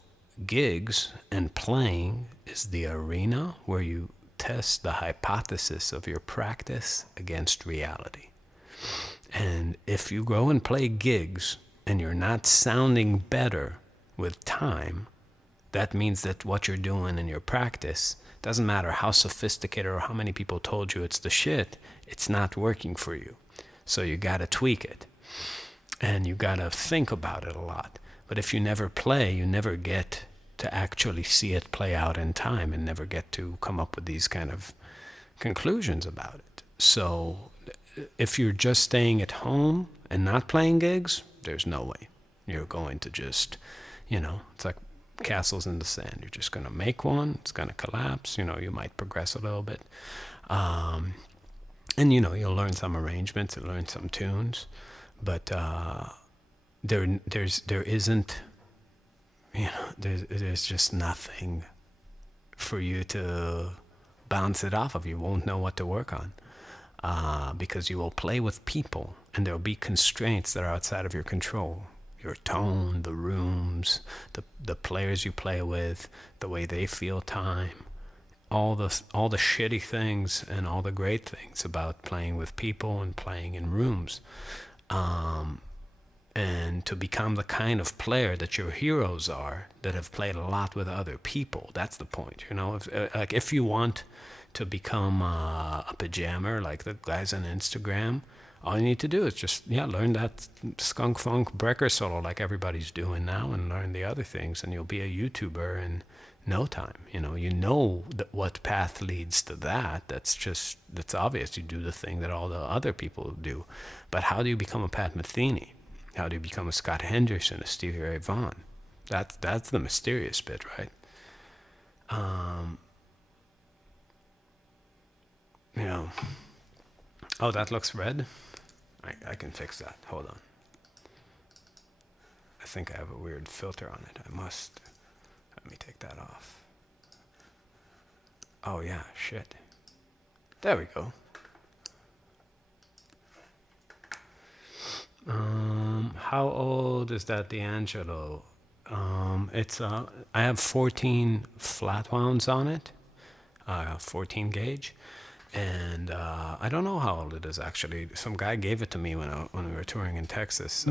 gigs and playing is the arena where you test the hypothesis of your practice against reality. And if you go and play gigs and you're not sounding better with time, that means that what you're doing in your practice, doesn't matter how sophisticated or how many people told you it's the shit, it's not working for you. So you gotta tweak it. And you gotta think about it a lot. But if you never play, you never get to actually see it play out in time, and never get to come up with these kind of conclusions about it. So if you're just staying at home and not playing gigs, there's no way. You're going to just, it's like castles in the sand. You're just going to make one. It's going to collapse. You might progress a little bit. And, you'll learn some arrangements and learn some tunes. But there isn't, there's just nothing for you to bounce it off of. You won't know what to work on. Because you will play with people, and there will be constraints that are outside of your control. Your tone, the rooms, the players you play with, the way they feel time, all the shitty things and all the great things about playing with people and playing in rooms. And to become the kind of player that your heroes are, that have played a lot with other people. That's the point. If you want to become a pajammer like the guys on Instagram, all you need to do is just learn that skunk funk breaker solo like everybody's doing now, and learn the other things, and you'll be a YouTuber in no time. That what path leads to that. That's obvious. You do the thing that all the other people do. But how do you become a Pat Metheny? How do you become a Scott Henderson, a Stevie Ray Vaughan? That's the mysterious bit, right? Oh, that looks red? I can fix that. Hold on. I think I have a weird filter on it. Let me take that off. Oh yeah, shit. There we go. How old is that D'Angelo? I have 14 flat wounds on it, 14 gauge. And I don't know how old it is, actually. Some guy gave it to me when we were touring in Texas.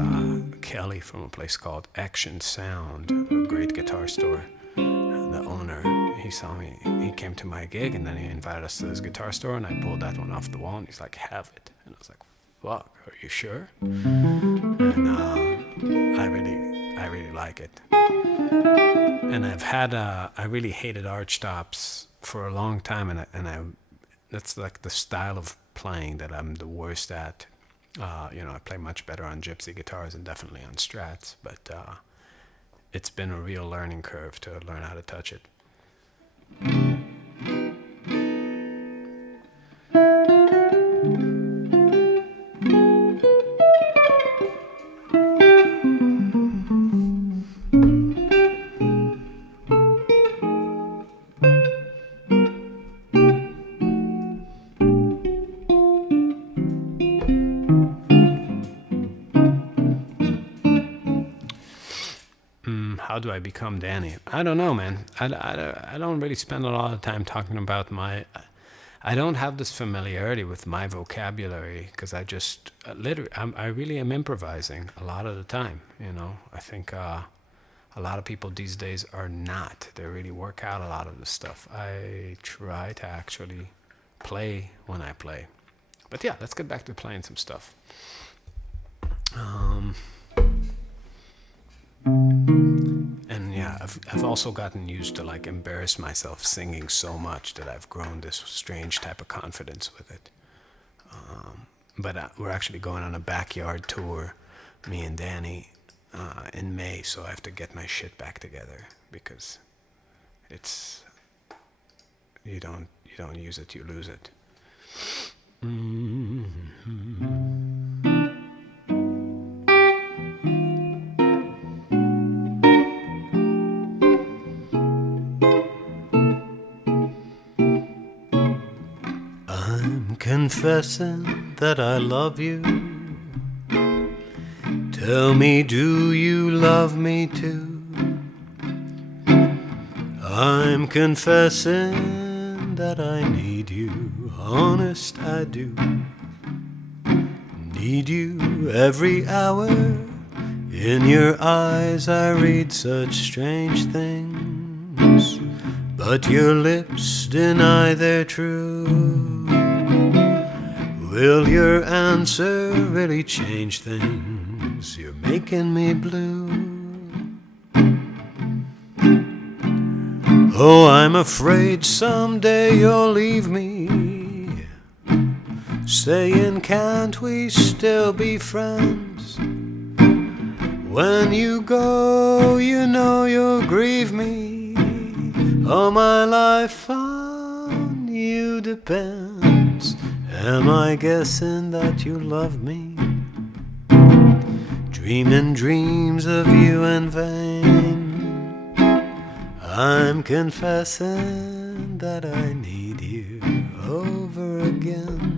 Kelly from a place called Action Sound, a great guitar store. The owner, he saw me. He came to my gig, and then he invited us to his guitar store, and I pulled that one off the wall, and he's like, "Have it." And I was like, "Fuck, are you sure?" And I really like it. And I really hated arch tops for a long time, and I that's like the style of playing that I'm the worst at. I play much better on gypsy guitars and definitely on Strats, but it's been a real learning curve to learn how to touch it. How do I become Danny? I don't know, man. I don't really spend a lot of time talking about I don't have this familiarity with my vocabulary, because I just I really am improvising a lot of the time. I think a lot of people these days are not. They really work out a lot of this stuff. I try to actually play when I play. But yeah, let's get back to playing some stuff. And yeah, I've also gotten used to embarrass myself singing so much that I've grown this strange type of confidence with it. But we're actually going on a backyard tour, me and Danny, in May, so I have to get my shit back together, because it's you don't use it, you lose it. Mm-hmm. confessing that I love you. Tell me, do you love me too? I'm confessing that I need you. Honest, I do. Need you every hour. In your eyes I read such strange things, but your lips deny their truth. Will your answer really change things? You're making me blue. Oh, I'm afraid someday you'll leave me, saying, can't we still be friends? When you go, you know you'll grieve me. Oh, my life on you depends. Am I guessing that you love me? Dreaming dreams of you in vain. I'm confessing that I need you over again.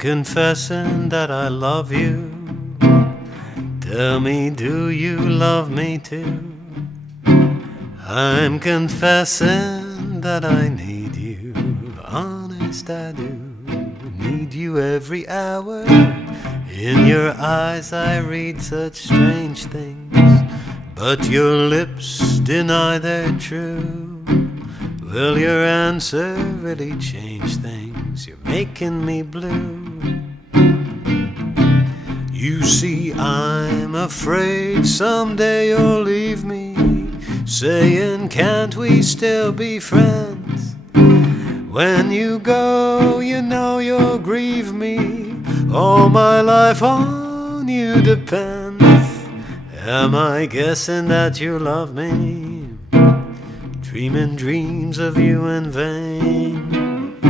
Confessing that I love you. Tell me, do you love me too? I'm confessing that I need you. Honest, I do. Need you every hour. In your eyes I read such strange things, but your lips deny their truth. Will your answer really change things? You're making me blue. You see, I'm afraid someday you'll leave me, saying, can't we still be friends? When you go, you know you'll grieve me. All my life on you depends. Am I guessing that you love me? Dreaming dreams of you in vain.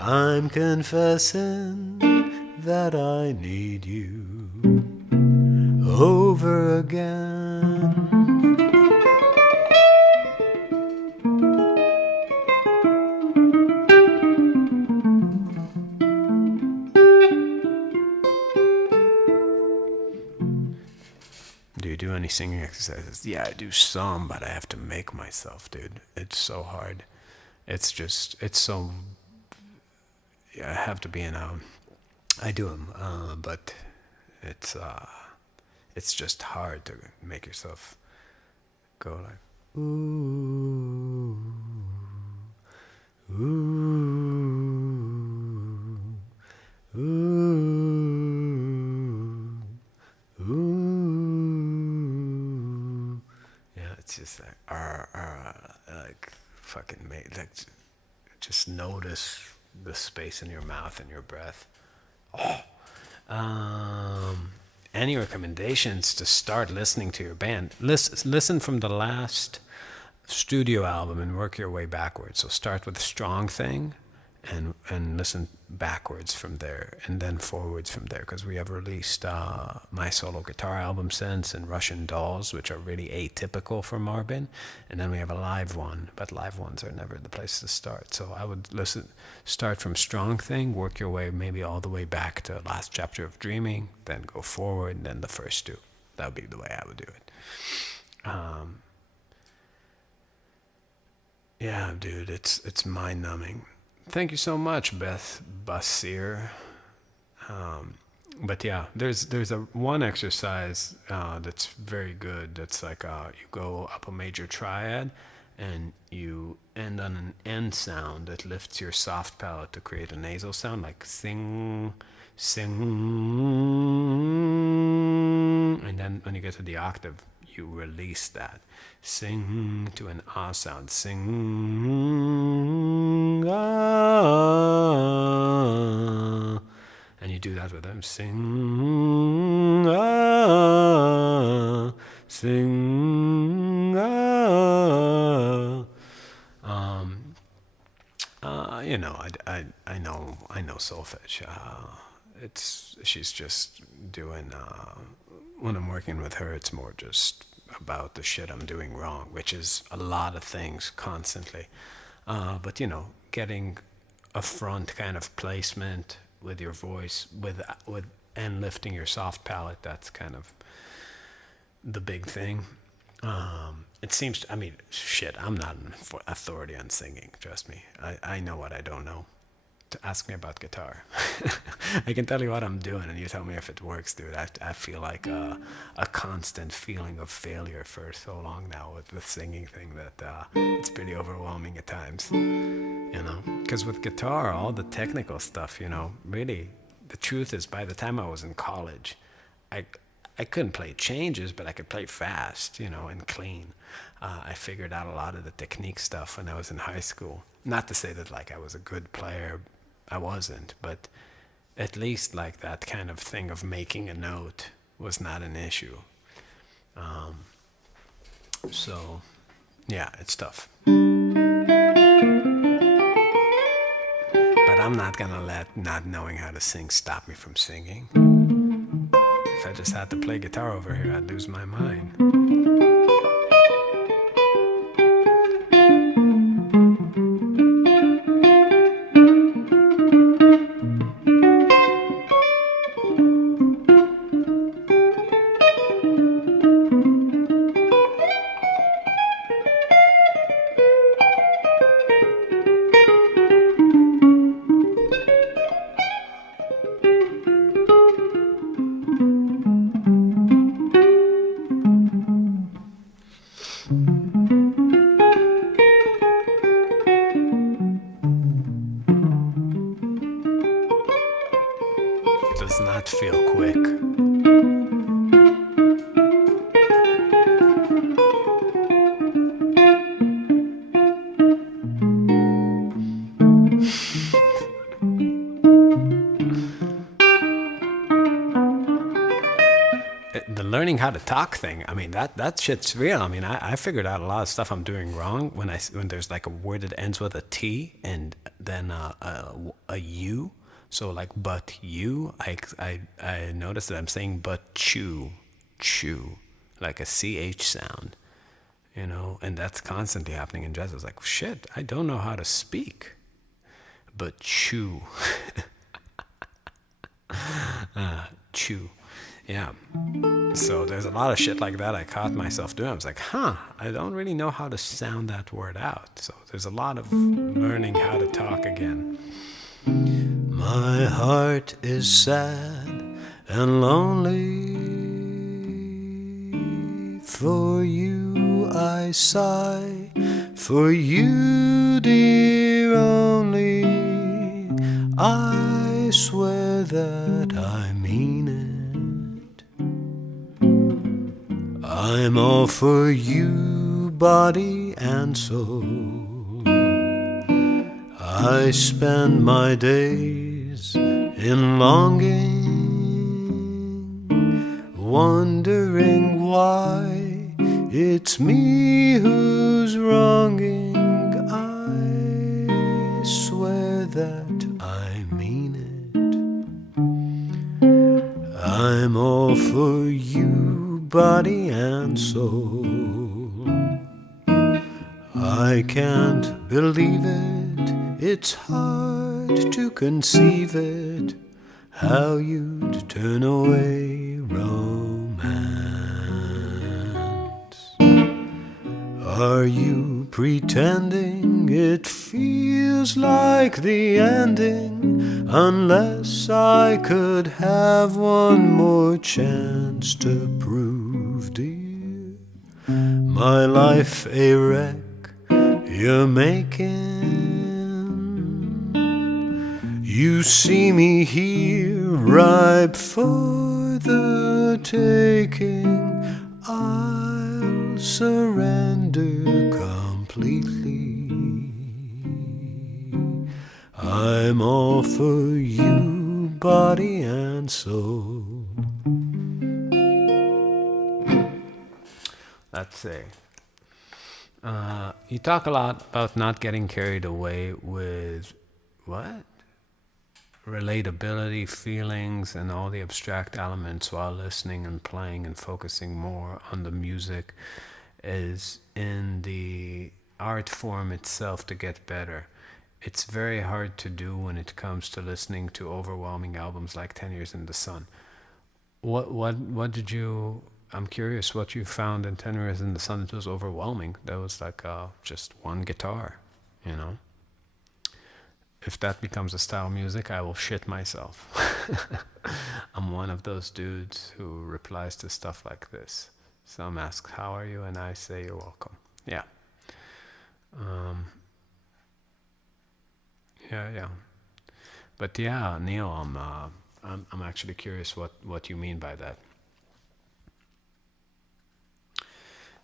I'm confessing that I need you over again. Do you do any singing exercises? Yeah, I do some, but I have to make myself, dude. It's so hard. It's so. Yeah, I have to be in a. I do them, but it's uh, it's just hard to make yourself go like ooh, ooh, ooh, ooh. Yeah, it's just like fucking like just notice the space in your mouth and your breath. Um, any recommendations to start listening to your band? Listen from the last studio album and work your way backwards. So start with Strong Thing and listen backwards from there and then forwards from there, because we have released my solo guitar album since and Russian Dolls, which are really atypical for Marbin, and then we have a live one, but live ones are never the place to start. So I would start from Strong Thing, work your way maybe all the way back to last chapter of Dreaming, then go forward, and then the first two. That would be the way I would do it. Yeah, dude, it's mind-numbing. Thank you so much, Beth Basir. But yeah, there's a one exercise that's very good. That's like you go up a major triad, and you end on an end sound that lifts your soft palate to create a nasal sound, like sing, sing, and then when you get to the octave, you release that. Sing to an ah sound. Sing ah. And you do that with them. Sing ah. Sing ah. You know, I know solfege. She's just doing. When I'm working with her, it's more just about the shit I'm doing wrong, which is a lot of things constantly. But you know, getting a front kind of placement with your voice, with and lifting your soft palate. That's kind of the big thing. It seems. I mean, shit. I'm not an authority on singing. Trust me. I know what I don't know. To ask me about guitar. I can tell you what I'm doing, and you tell me if it works, dude. I feel like a constant feeling of failure for so long now with the singing thing that it's pretty overwhelming at times. You know, because with guitar, all the technical stuff, you know, really, the truth is, by the time I was in college, I couldn't play changes, but I could play fast, you know, and clean. I figured out a lot of the technique stuff when I was in high school. Not to say that like I was a good player, I wasn't, but at least like that kind of thing of making a note was not an issue. So, yeah, it's tough. But I'm not gonna let not knowing how to sing stop me from singing. If I just had to play guitar over here, I'd lose my mind. Does not feel quick. The learning how to talk thing, I mean, that shit's real. I mean, I figured out a lot of stuff I'm doing wrong when there's like a word that ends with a T and then a U. So like, but you, I noticed that I'm saying but chew, like a CH sound, you know, and that's constantly happening in jazz. It's like, shit, I don't know how to speak, but chew. Chew. Yeah. So there's a lot of shit like that I caught myself doing. I was like, I don't really know how to sound that word out. So there's a lot of learning how to talk again. My heart is sad and lonely. For you I sigh, for you, dear, only. I swear that I mean it. I'm all for you, body and soul. I spend my days in longing, wondering why it's me who's wronging. I swear that I mean it. I'm all for you, body and soul. I can't believe it, it's hard to conceive it, how you'd turn away romance. Are you pretending it feels like the ending? Unless I could have one more chance to prove, dear, my life a wreck you're making. You see me here, ripe for the taking. I'll surrender completely. I'm all for you, body and soul. Let's see. You talk a lot about not getting carried away with what? Relatability, feelings, and all the abstract elements while listening and playing and focusing more on the music is in the art form itself to get better. It's very hard to do when it comes to listening to overwhelming albums like 10 Years in the Sun. What did you... I'm curious what you found in 10 Years in the Sun that was overwhelming. That was like just one guitar, you know? If that becomes a style music, I will shit myself. I'm one of those dudes who replies to stuff like this. Some ask, how are you? And I say, you're welcome. Yeah. Yeah. But yeah, Neil, I'm actually curious what you mean by that.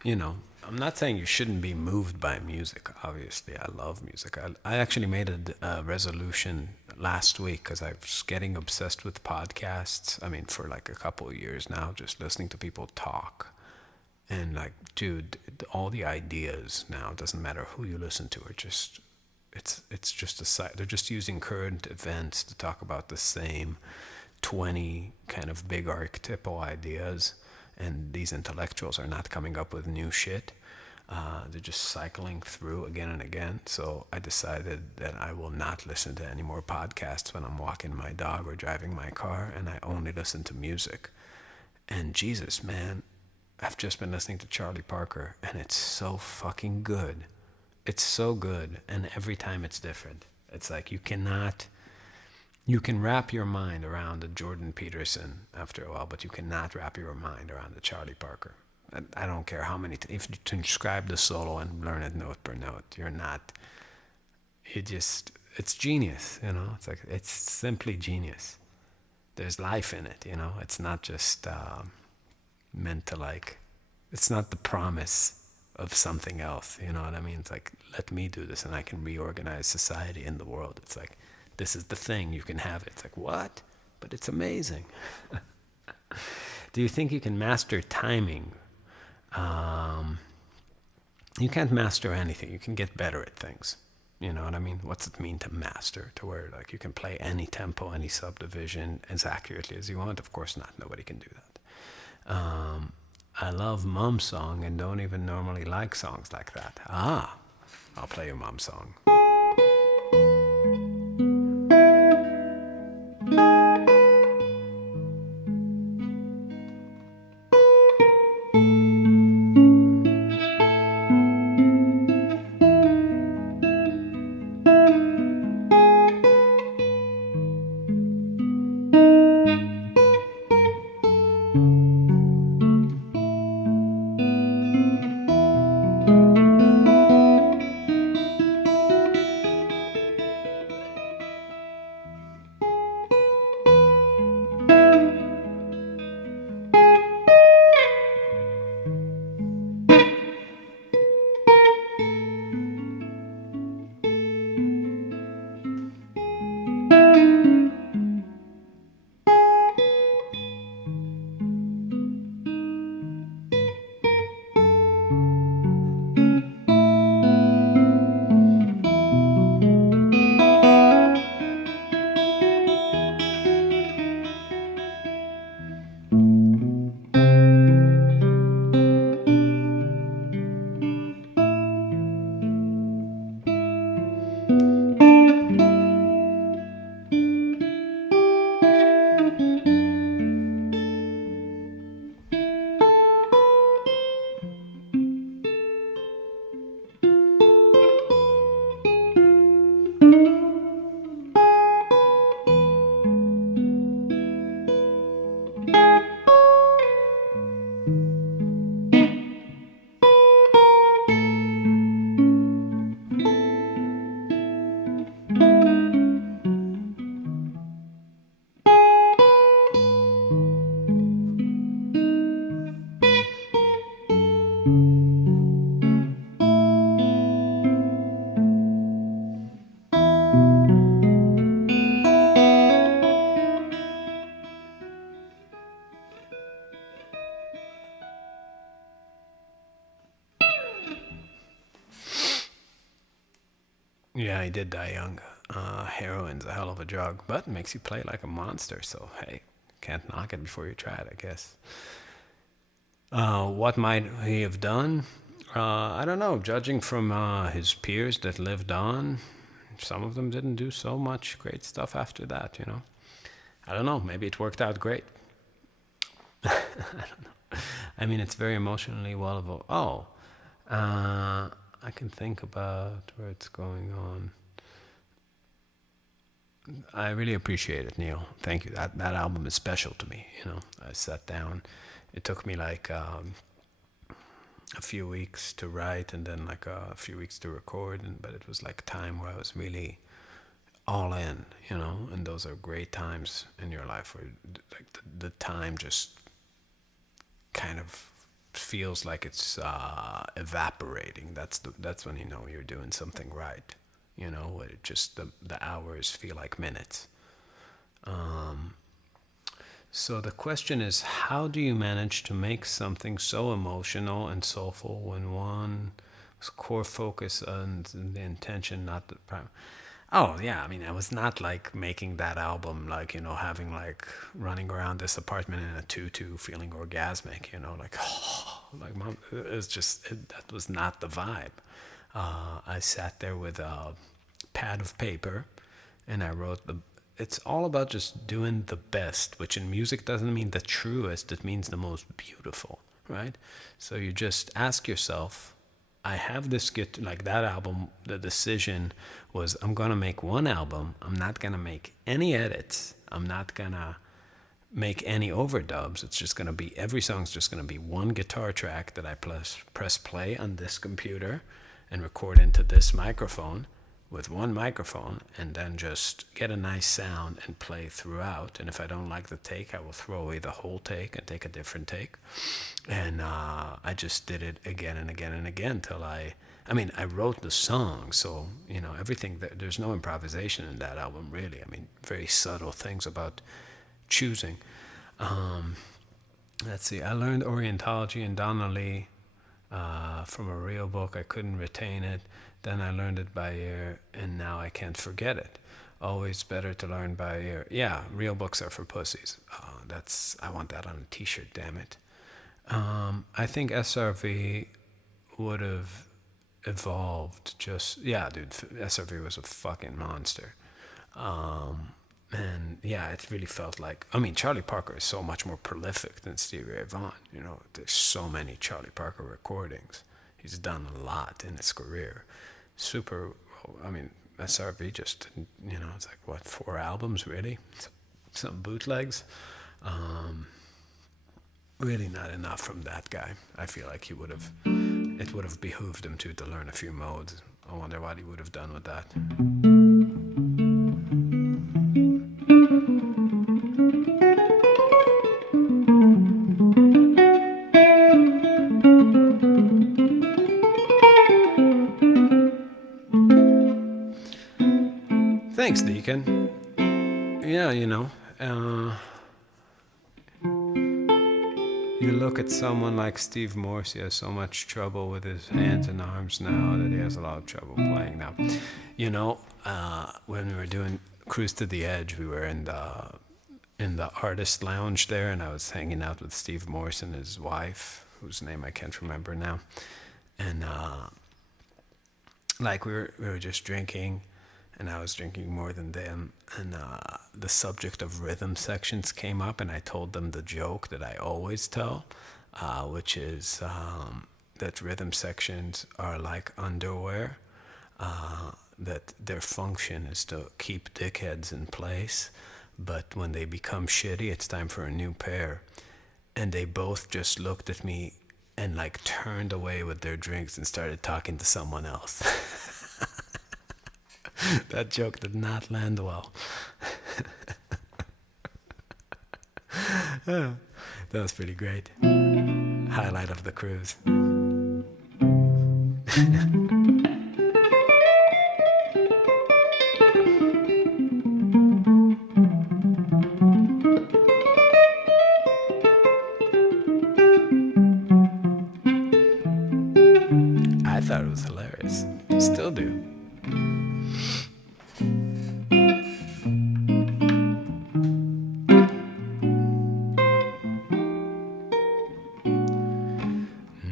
You know, I'm not saying you shouldn't be moved by music. Obviously, I love music. I actually made a resolution last week because I was getting obsessed with podcasts. I mean, for like a couple of years now, just listening to people talk. And like, dude, all the ideas now, doesn't matter who you listen to, are just, it's just a site. They're just using current events to talk about the same 20 kind of big archetypal ideas. And these intellectuals are not coming up with new shit. They're just cycling through again and again. So I decided that I will not listen to any more podcasts when I'm walking my dog or driving my car, and I only listen to music. And Jesus, man, I've just been listening to Charlie Parker, and it's so fucking good. It's so good, and every time it's different. It's like you can wrap your mind around a Jordan Peterson after a while, but you cannot wrap your mind around a Charlie Parker. I don't care how many, if you transcribe the solo and learn it note per note, it's genius, you know? It's like, it's simply genius. There's life in it, you know? It's not just meant to like, it's not the promise of something else, you know what I mean? It's like, let me do this and I can reorganize society and the world. It's like, this is the thing, you can have it. It's like, what? But it's amazing. Do you think you can master timing? You can't master anything. You can get better at things. You know what I mean? What's it mean to master? To where like you can play any tempo, any subdivision as accurately as you want? Of course not. Nobody can do that. I love Mum Song and don't even normally like songs like that. I'll play you Mum Song. Yeah, he did die young. Heroin's a hell of a drug, but it makes you play like a monster. So hey, can't knock it before you try it, I guess. What might he have done? I don't know. Judging from his peers that lived on, some of them didn't do so much great stuff after that. I don't know. Maybe it worked out great. I don't know. I mean, it's very emotionally well evolved. Oh, I can think about where it's going on. I really appreciate it, Neil. Thank you. That album is special to me. I sat down. It took me like a few weeks to write, and then like a few weeks to record. But it was like a time where I was really all in. And those are great times in your life where like the time just kind of feels like it's evaporating. That's when you know you're doing something right. Where it just the hours feel like minutes. So the question is, how do you manage to make something so emotional and soulful when one's core focus on the intention, not the prime? Oh yeah, I mean, I was not like making that album like having like running around this apartment in a tutu, feeling orgasmic. Like like mom. That was not the vibe. I sat there with a pad of paper, and I wrote the. It's all about just doing the best, which in music doesn't mean the truest. It means the most beautiful, right? So you just ask yourself, I have this like that album. The decision was I'm gonna make one album. I'm not gonna make any edits. I'm not gonna make any overdubs. It's just gonna be every song's just gonna be one guitar track that I press play on this computer and record into this microphone with one microphone, and then just get a nice sound and play throughout. And if I don't like the take, I will throw away the whole take and take a different take. And I just did it again and again and again till I wrote the song, so everything. There's no improvisation in that album, really. I mean, very subtle things about choosing. Let's see. I learned Orientology and Donnelly from a real book. I couldn't retain it. Then I learned it by ear, and now I can't forget it. Always better to learn by ear. Yeah, real books are for pussies. I want that on a T-shirt. Damn it. I think SRV would have evolved. Yeah, dude. SRV was a fucking monster. And yeah, it really felt like, Charlie Parker is so much more prolific than Stevie Ray Vaughan. There's so many Charlie Parker recordings. He's done a lot in his career. SRV just, it's like, what, 4 albums, really? Some bootlegs. really not enough from that guy. I feel like it would have behooved him to learn a few modes. I wonder what he would have done with that. Thanks, Deacon. Yeah, you look at someone like Steve Morse, he has so much trouble with his hands and arms now that he has a lot of trouble playing now. When we were doing Cruise to the Edge, we were in the artist lounge there, and I was hanging out with Steve Morse and his wife, whose name I can't remember now. And like we were just drinking, and I was drinking more than them, and the subject of rhythm sections came up, and I told them the joke that I always tell, which is that rhythm sections are like underwear, that their function is to keep dickheads in place, but when they become shitty, it's time for a new pair. And they both just looked at me and like turned away with their drinks and started talking to someone else. That joke did not land well. That was pretty great. Highlight of the cruise. I thought it was hilarious. Still do.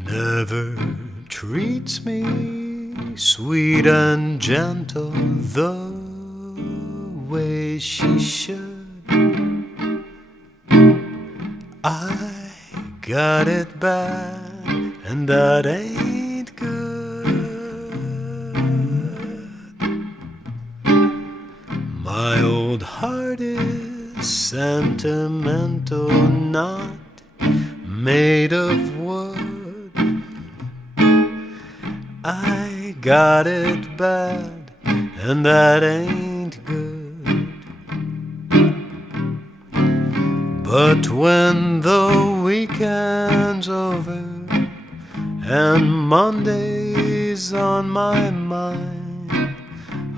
Never treats me sweet and gentle the way she should. I got it bad, and that ain't good. My old heart is sentimental, not made of wood. I got it bad, and that ain't good. But when the weekend's over and Monday's on my mind,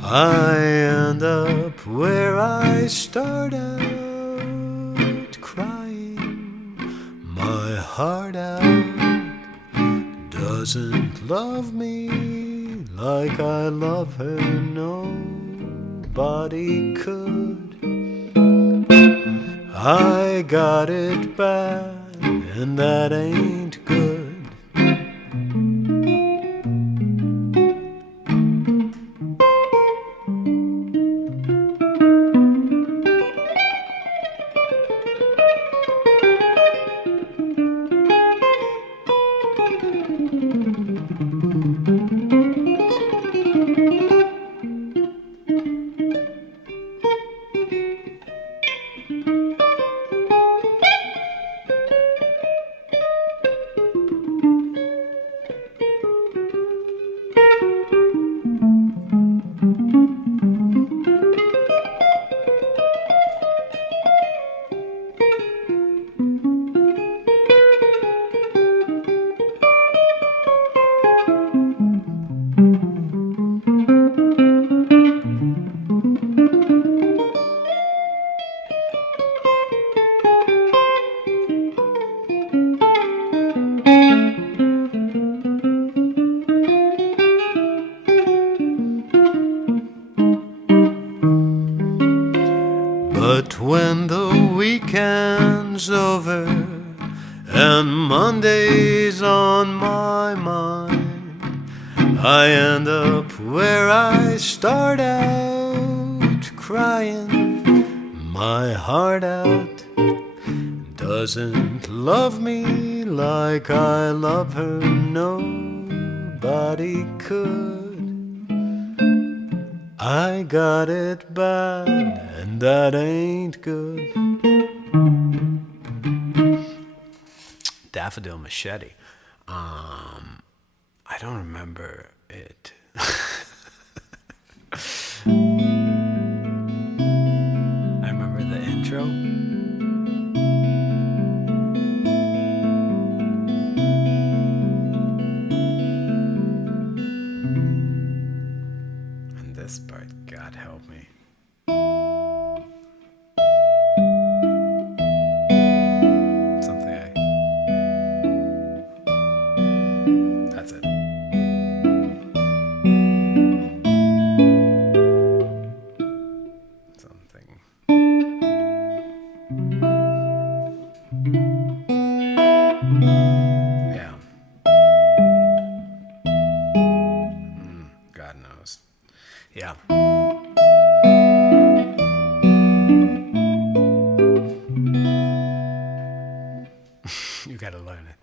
I end up where I start out, crying my heart out. Doesn't love me like I love her, nobody could. I got it bad, and that ain't good. But when the weekend's over and Monday's on my mind, I end up where I start out, crying my heart out. Doesn't love me like I love her, nobody could. I got it bad, and that ain't good. Daffodil Machete. I don't remember it. I remember the intro. And this part, God help me. Something I. That's it. Something. Yeah. God knows. Yeah. You gotta learn it.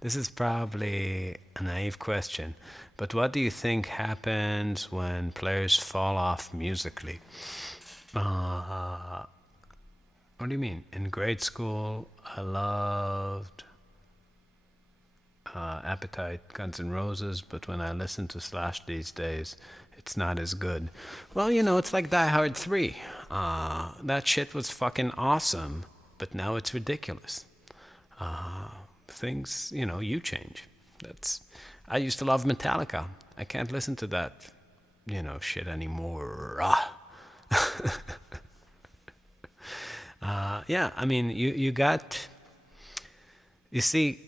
This is probably a naive question, but what do you think happens when players fall off musically? What do you mean? In grade school, I loved Appetite, Guns N' Roses, but when I listen to Slash these days, it's not as good. Well, it's like Die Hard 3. That shit was fucking awesome, but now it's ridiculous. Things, you change. I used to love Metallica. I can't listen to that, shit anymore. Yeah, I mean, you see,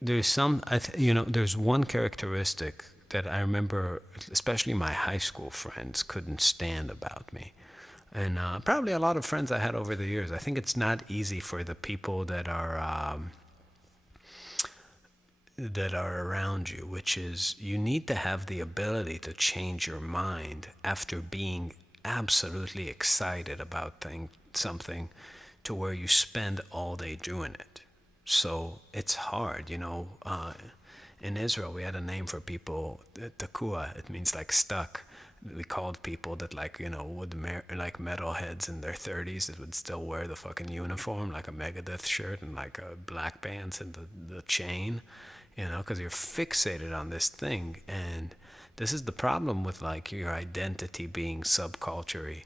there's one characteristic that I remember, especially my high school friends couldn't stand about me. And probably a lot of friends I had over the years. I think it's not easy for the people that are around you, which is you need to have the ability to change your mind after being absolutely excited about something to where you spend all day doing it. So it's hard, in Israel, we had a name for people, takua. It means like stuck. We called people that like like metalheads in their 30s that would still wear the fucking uniform, like a Megadeth shirt and like a black pants and the chain, because you're fixated on this thing. And this is the problem with like your identity being subculture-y.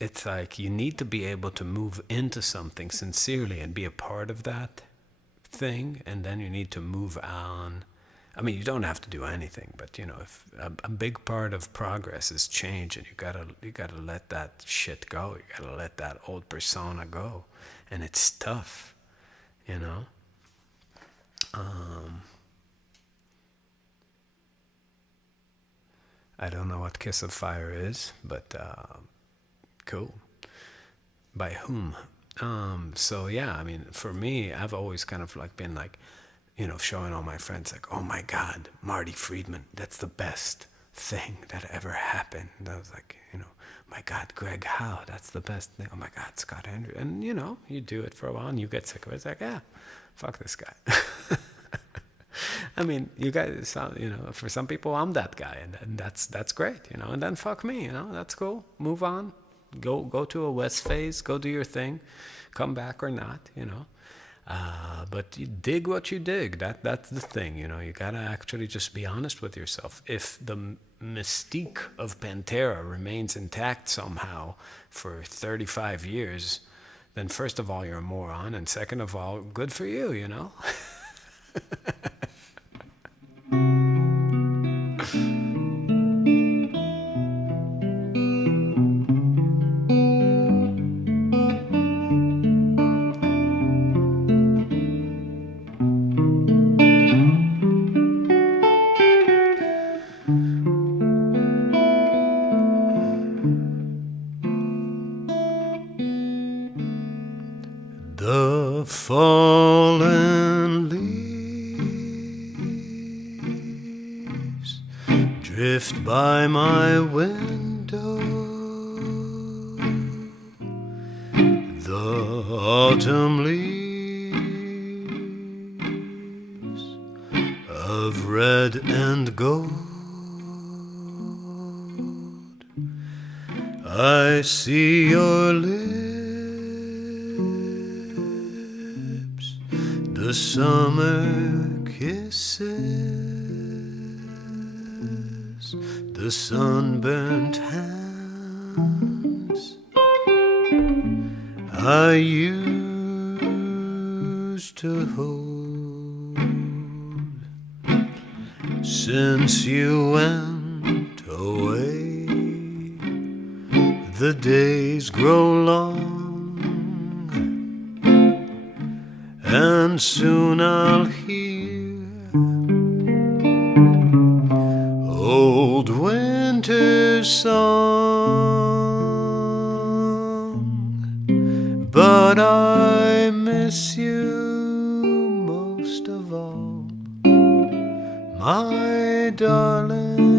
It's like you need to be able to move into something sincerely and be a part of that thing, and then you need to move on. I mean, you don't have to do anything, but if a big part of progress is change, and you gotta let that shit go. You gotta let that old persona go, and it's tough, I don't know what Kiss of Fire is, but cool. By whom? So yeah, I mean, for me, I've always kind of like been like, showing all my friends like, oh my God, Marty Friedman, that's the best thing that ever happened. And I was like, my God, Greg Howe, that's the best thing. Oh my God, Scott Henry. And you do it for a while and you get sick of it. It's like, yeah, fuck this guy. I mean, you guys, for some people, I'm that guy, and that's great, and then fuck me, that's cool. Move on. Go to a West phase, go do your thing, come back or not, but you dig what you dig. That's the thing, you gotta actually just be honest with yourself. If the mystique of Pantera remains intact somehow for 35 years, then first of all, you're a moron, and second of all, good for you, The fallen leaves drift by my window. The autumn leaves of red and gold. I see your lips the summer kisses, the sunburnt hands I used to hold. Since you went away, the days grow long, and soon I'll hear old winter song. But I miss you most of all, my darling.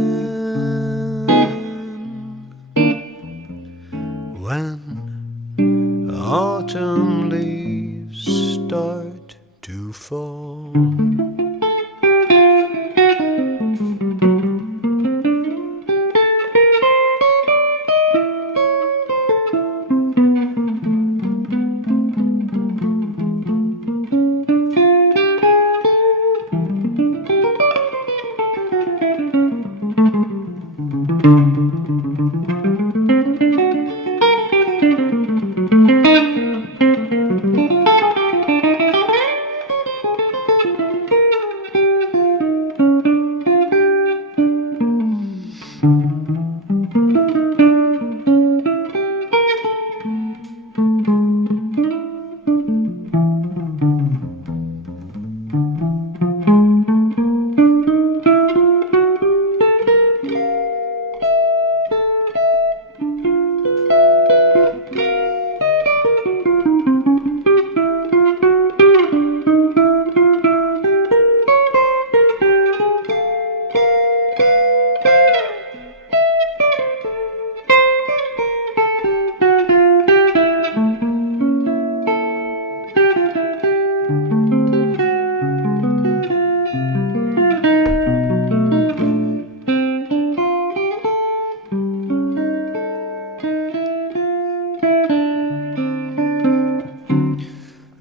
When autumn leaves start to fall,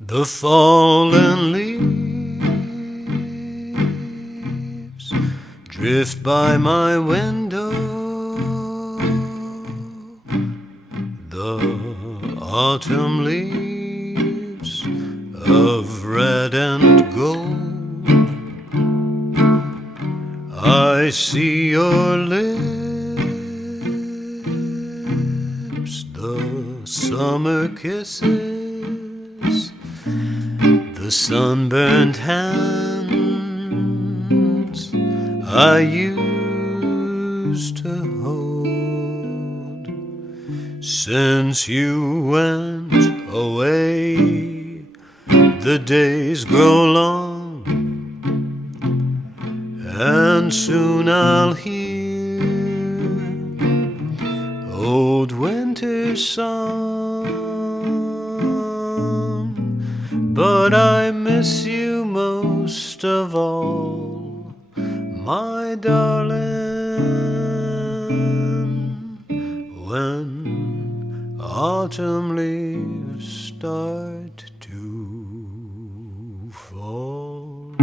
the fallen leaves drift by my window. The autumn leaves of red and gold. I see your lips, the summer kisses, the sunburnt hands I used to hold. Since you went away, the days grow long, and soon I'll hear old winter song. But I miss you most of all, my darling. When autumn leaves start to fall.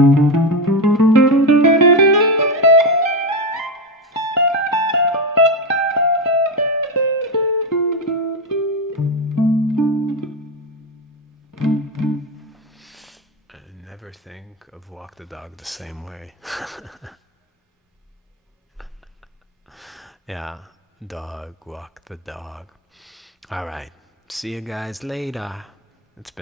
Never think of Walk the Dog the same way. Yeah, dog, walk the dog. All right, see you guys later. It's been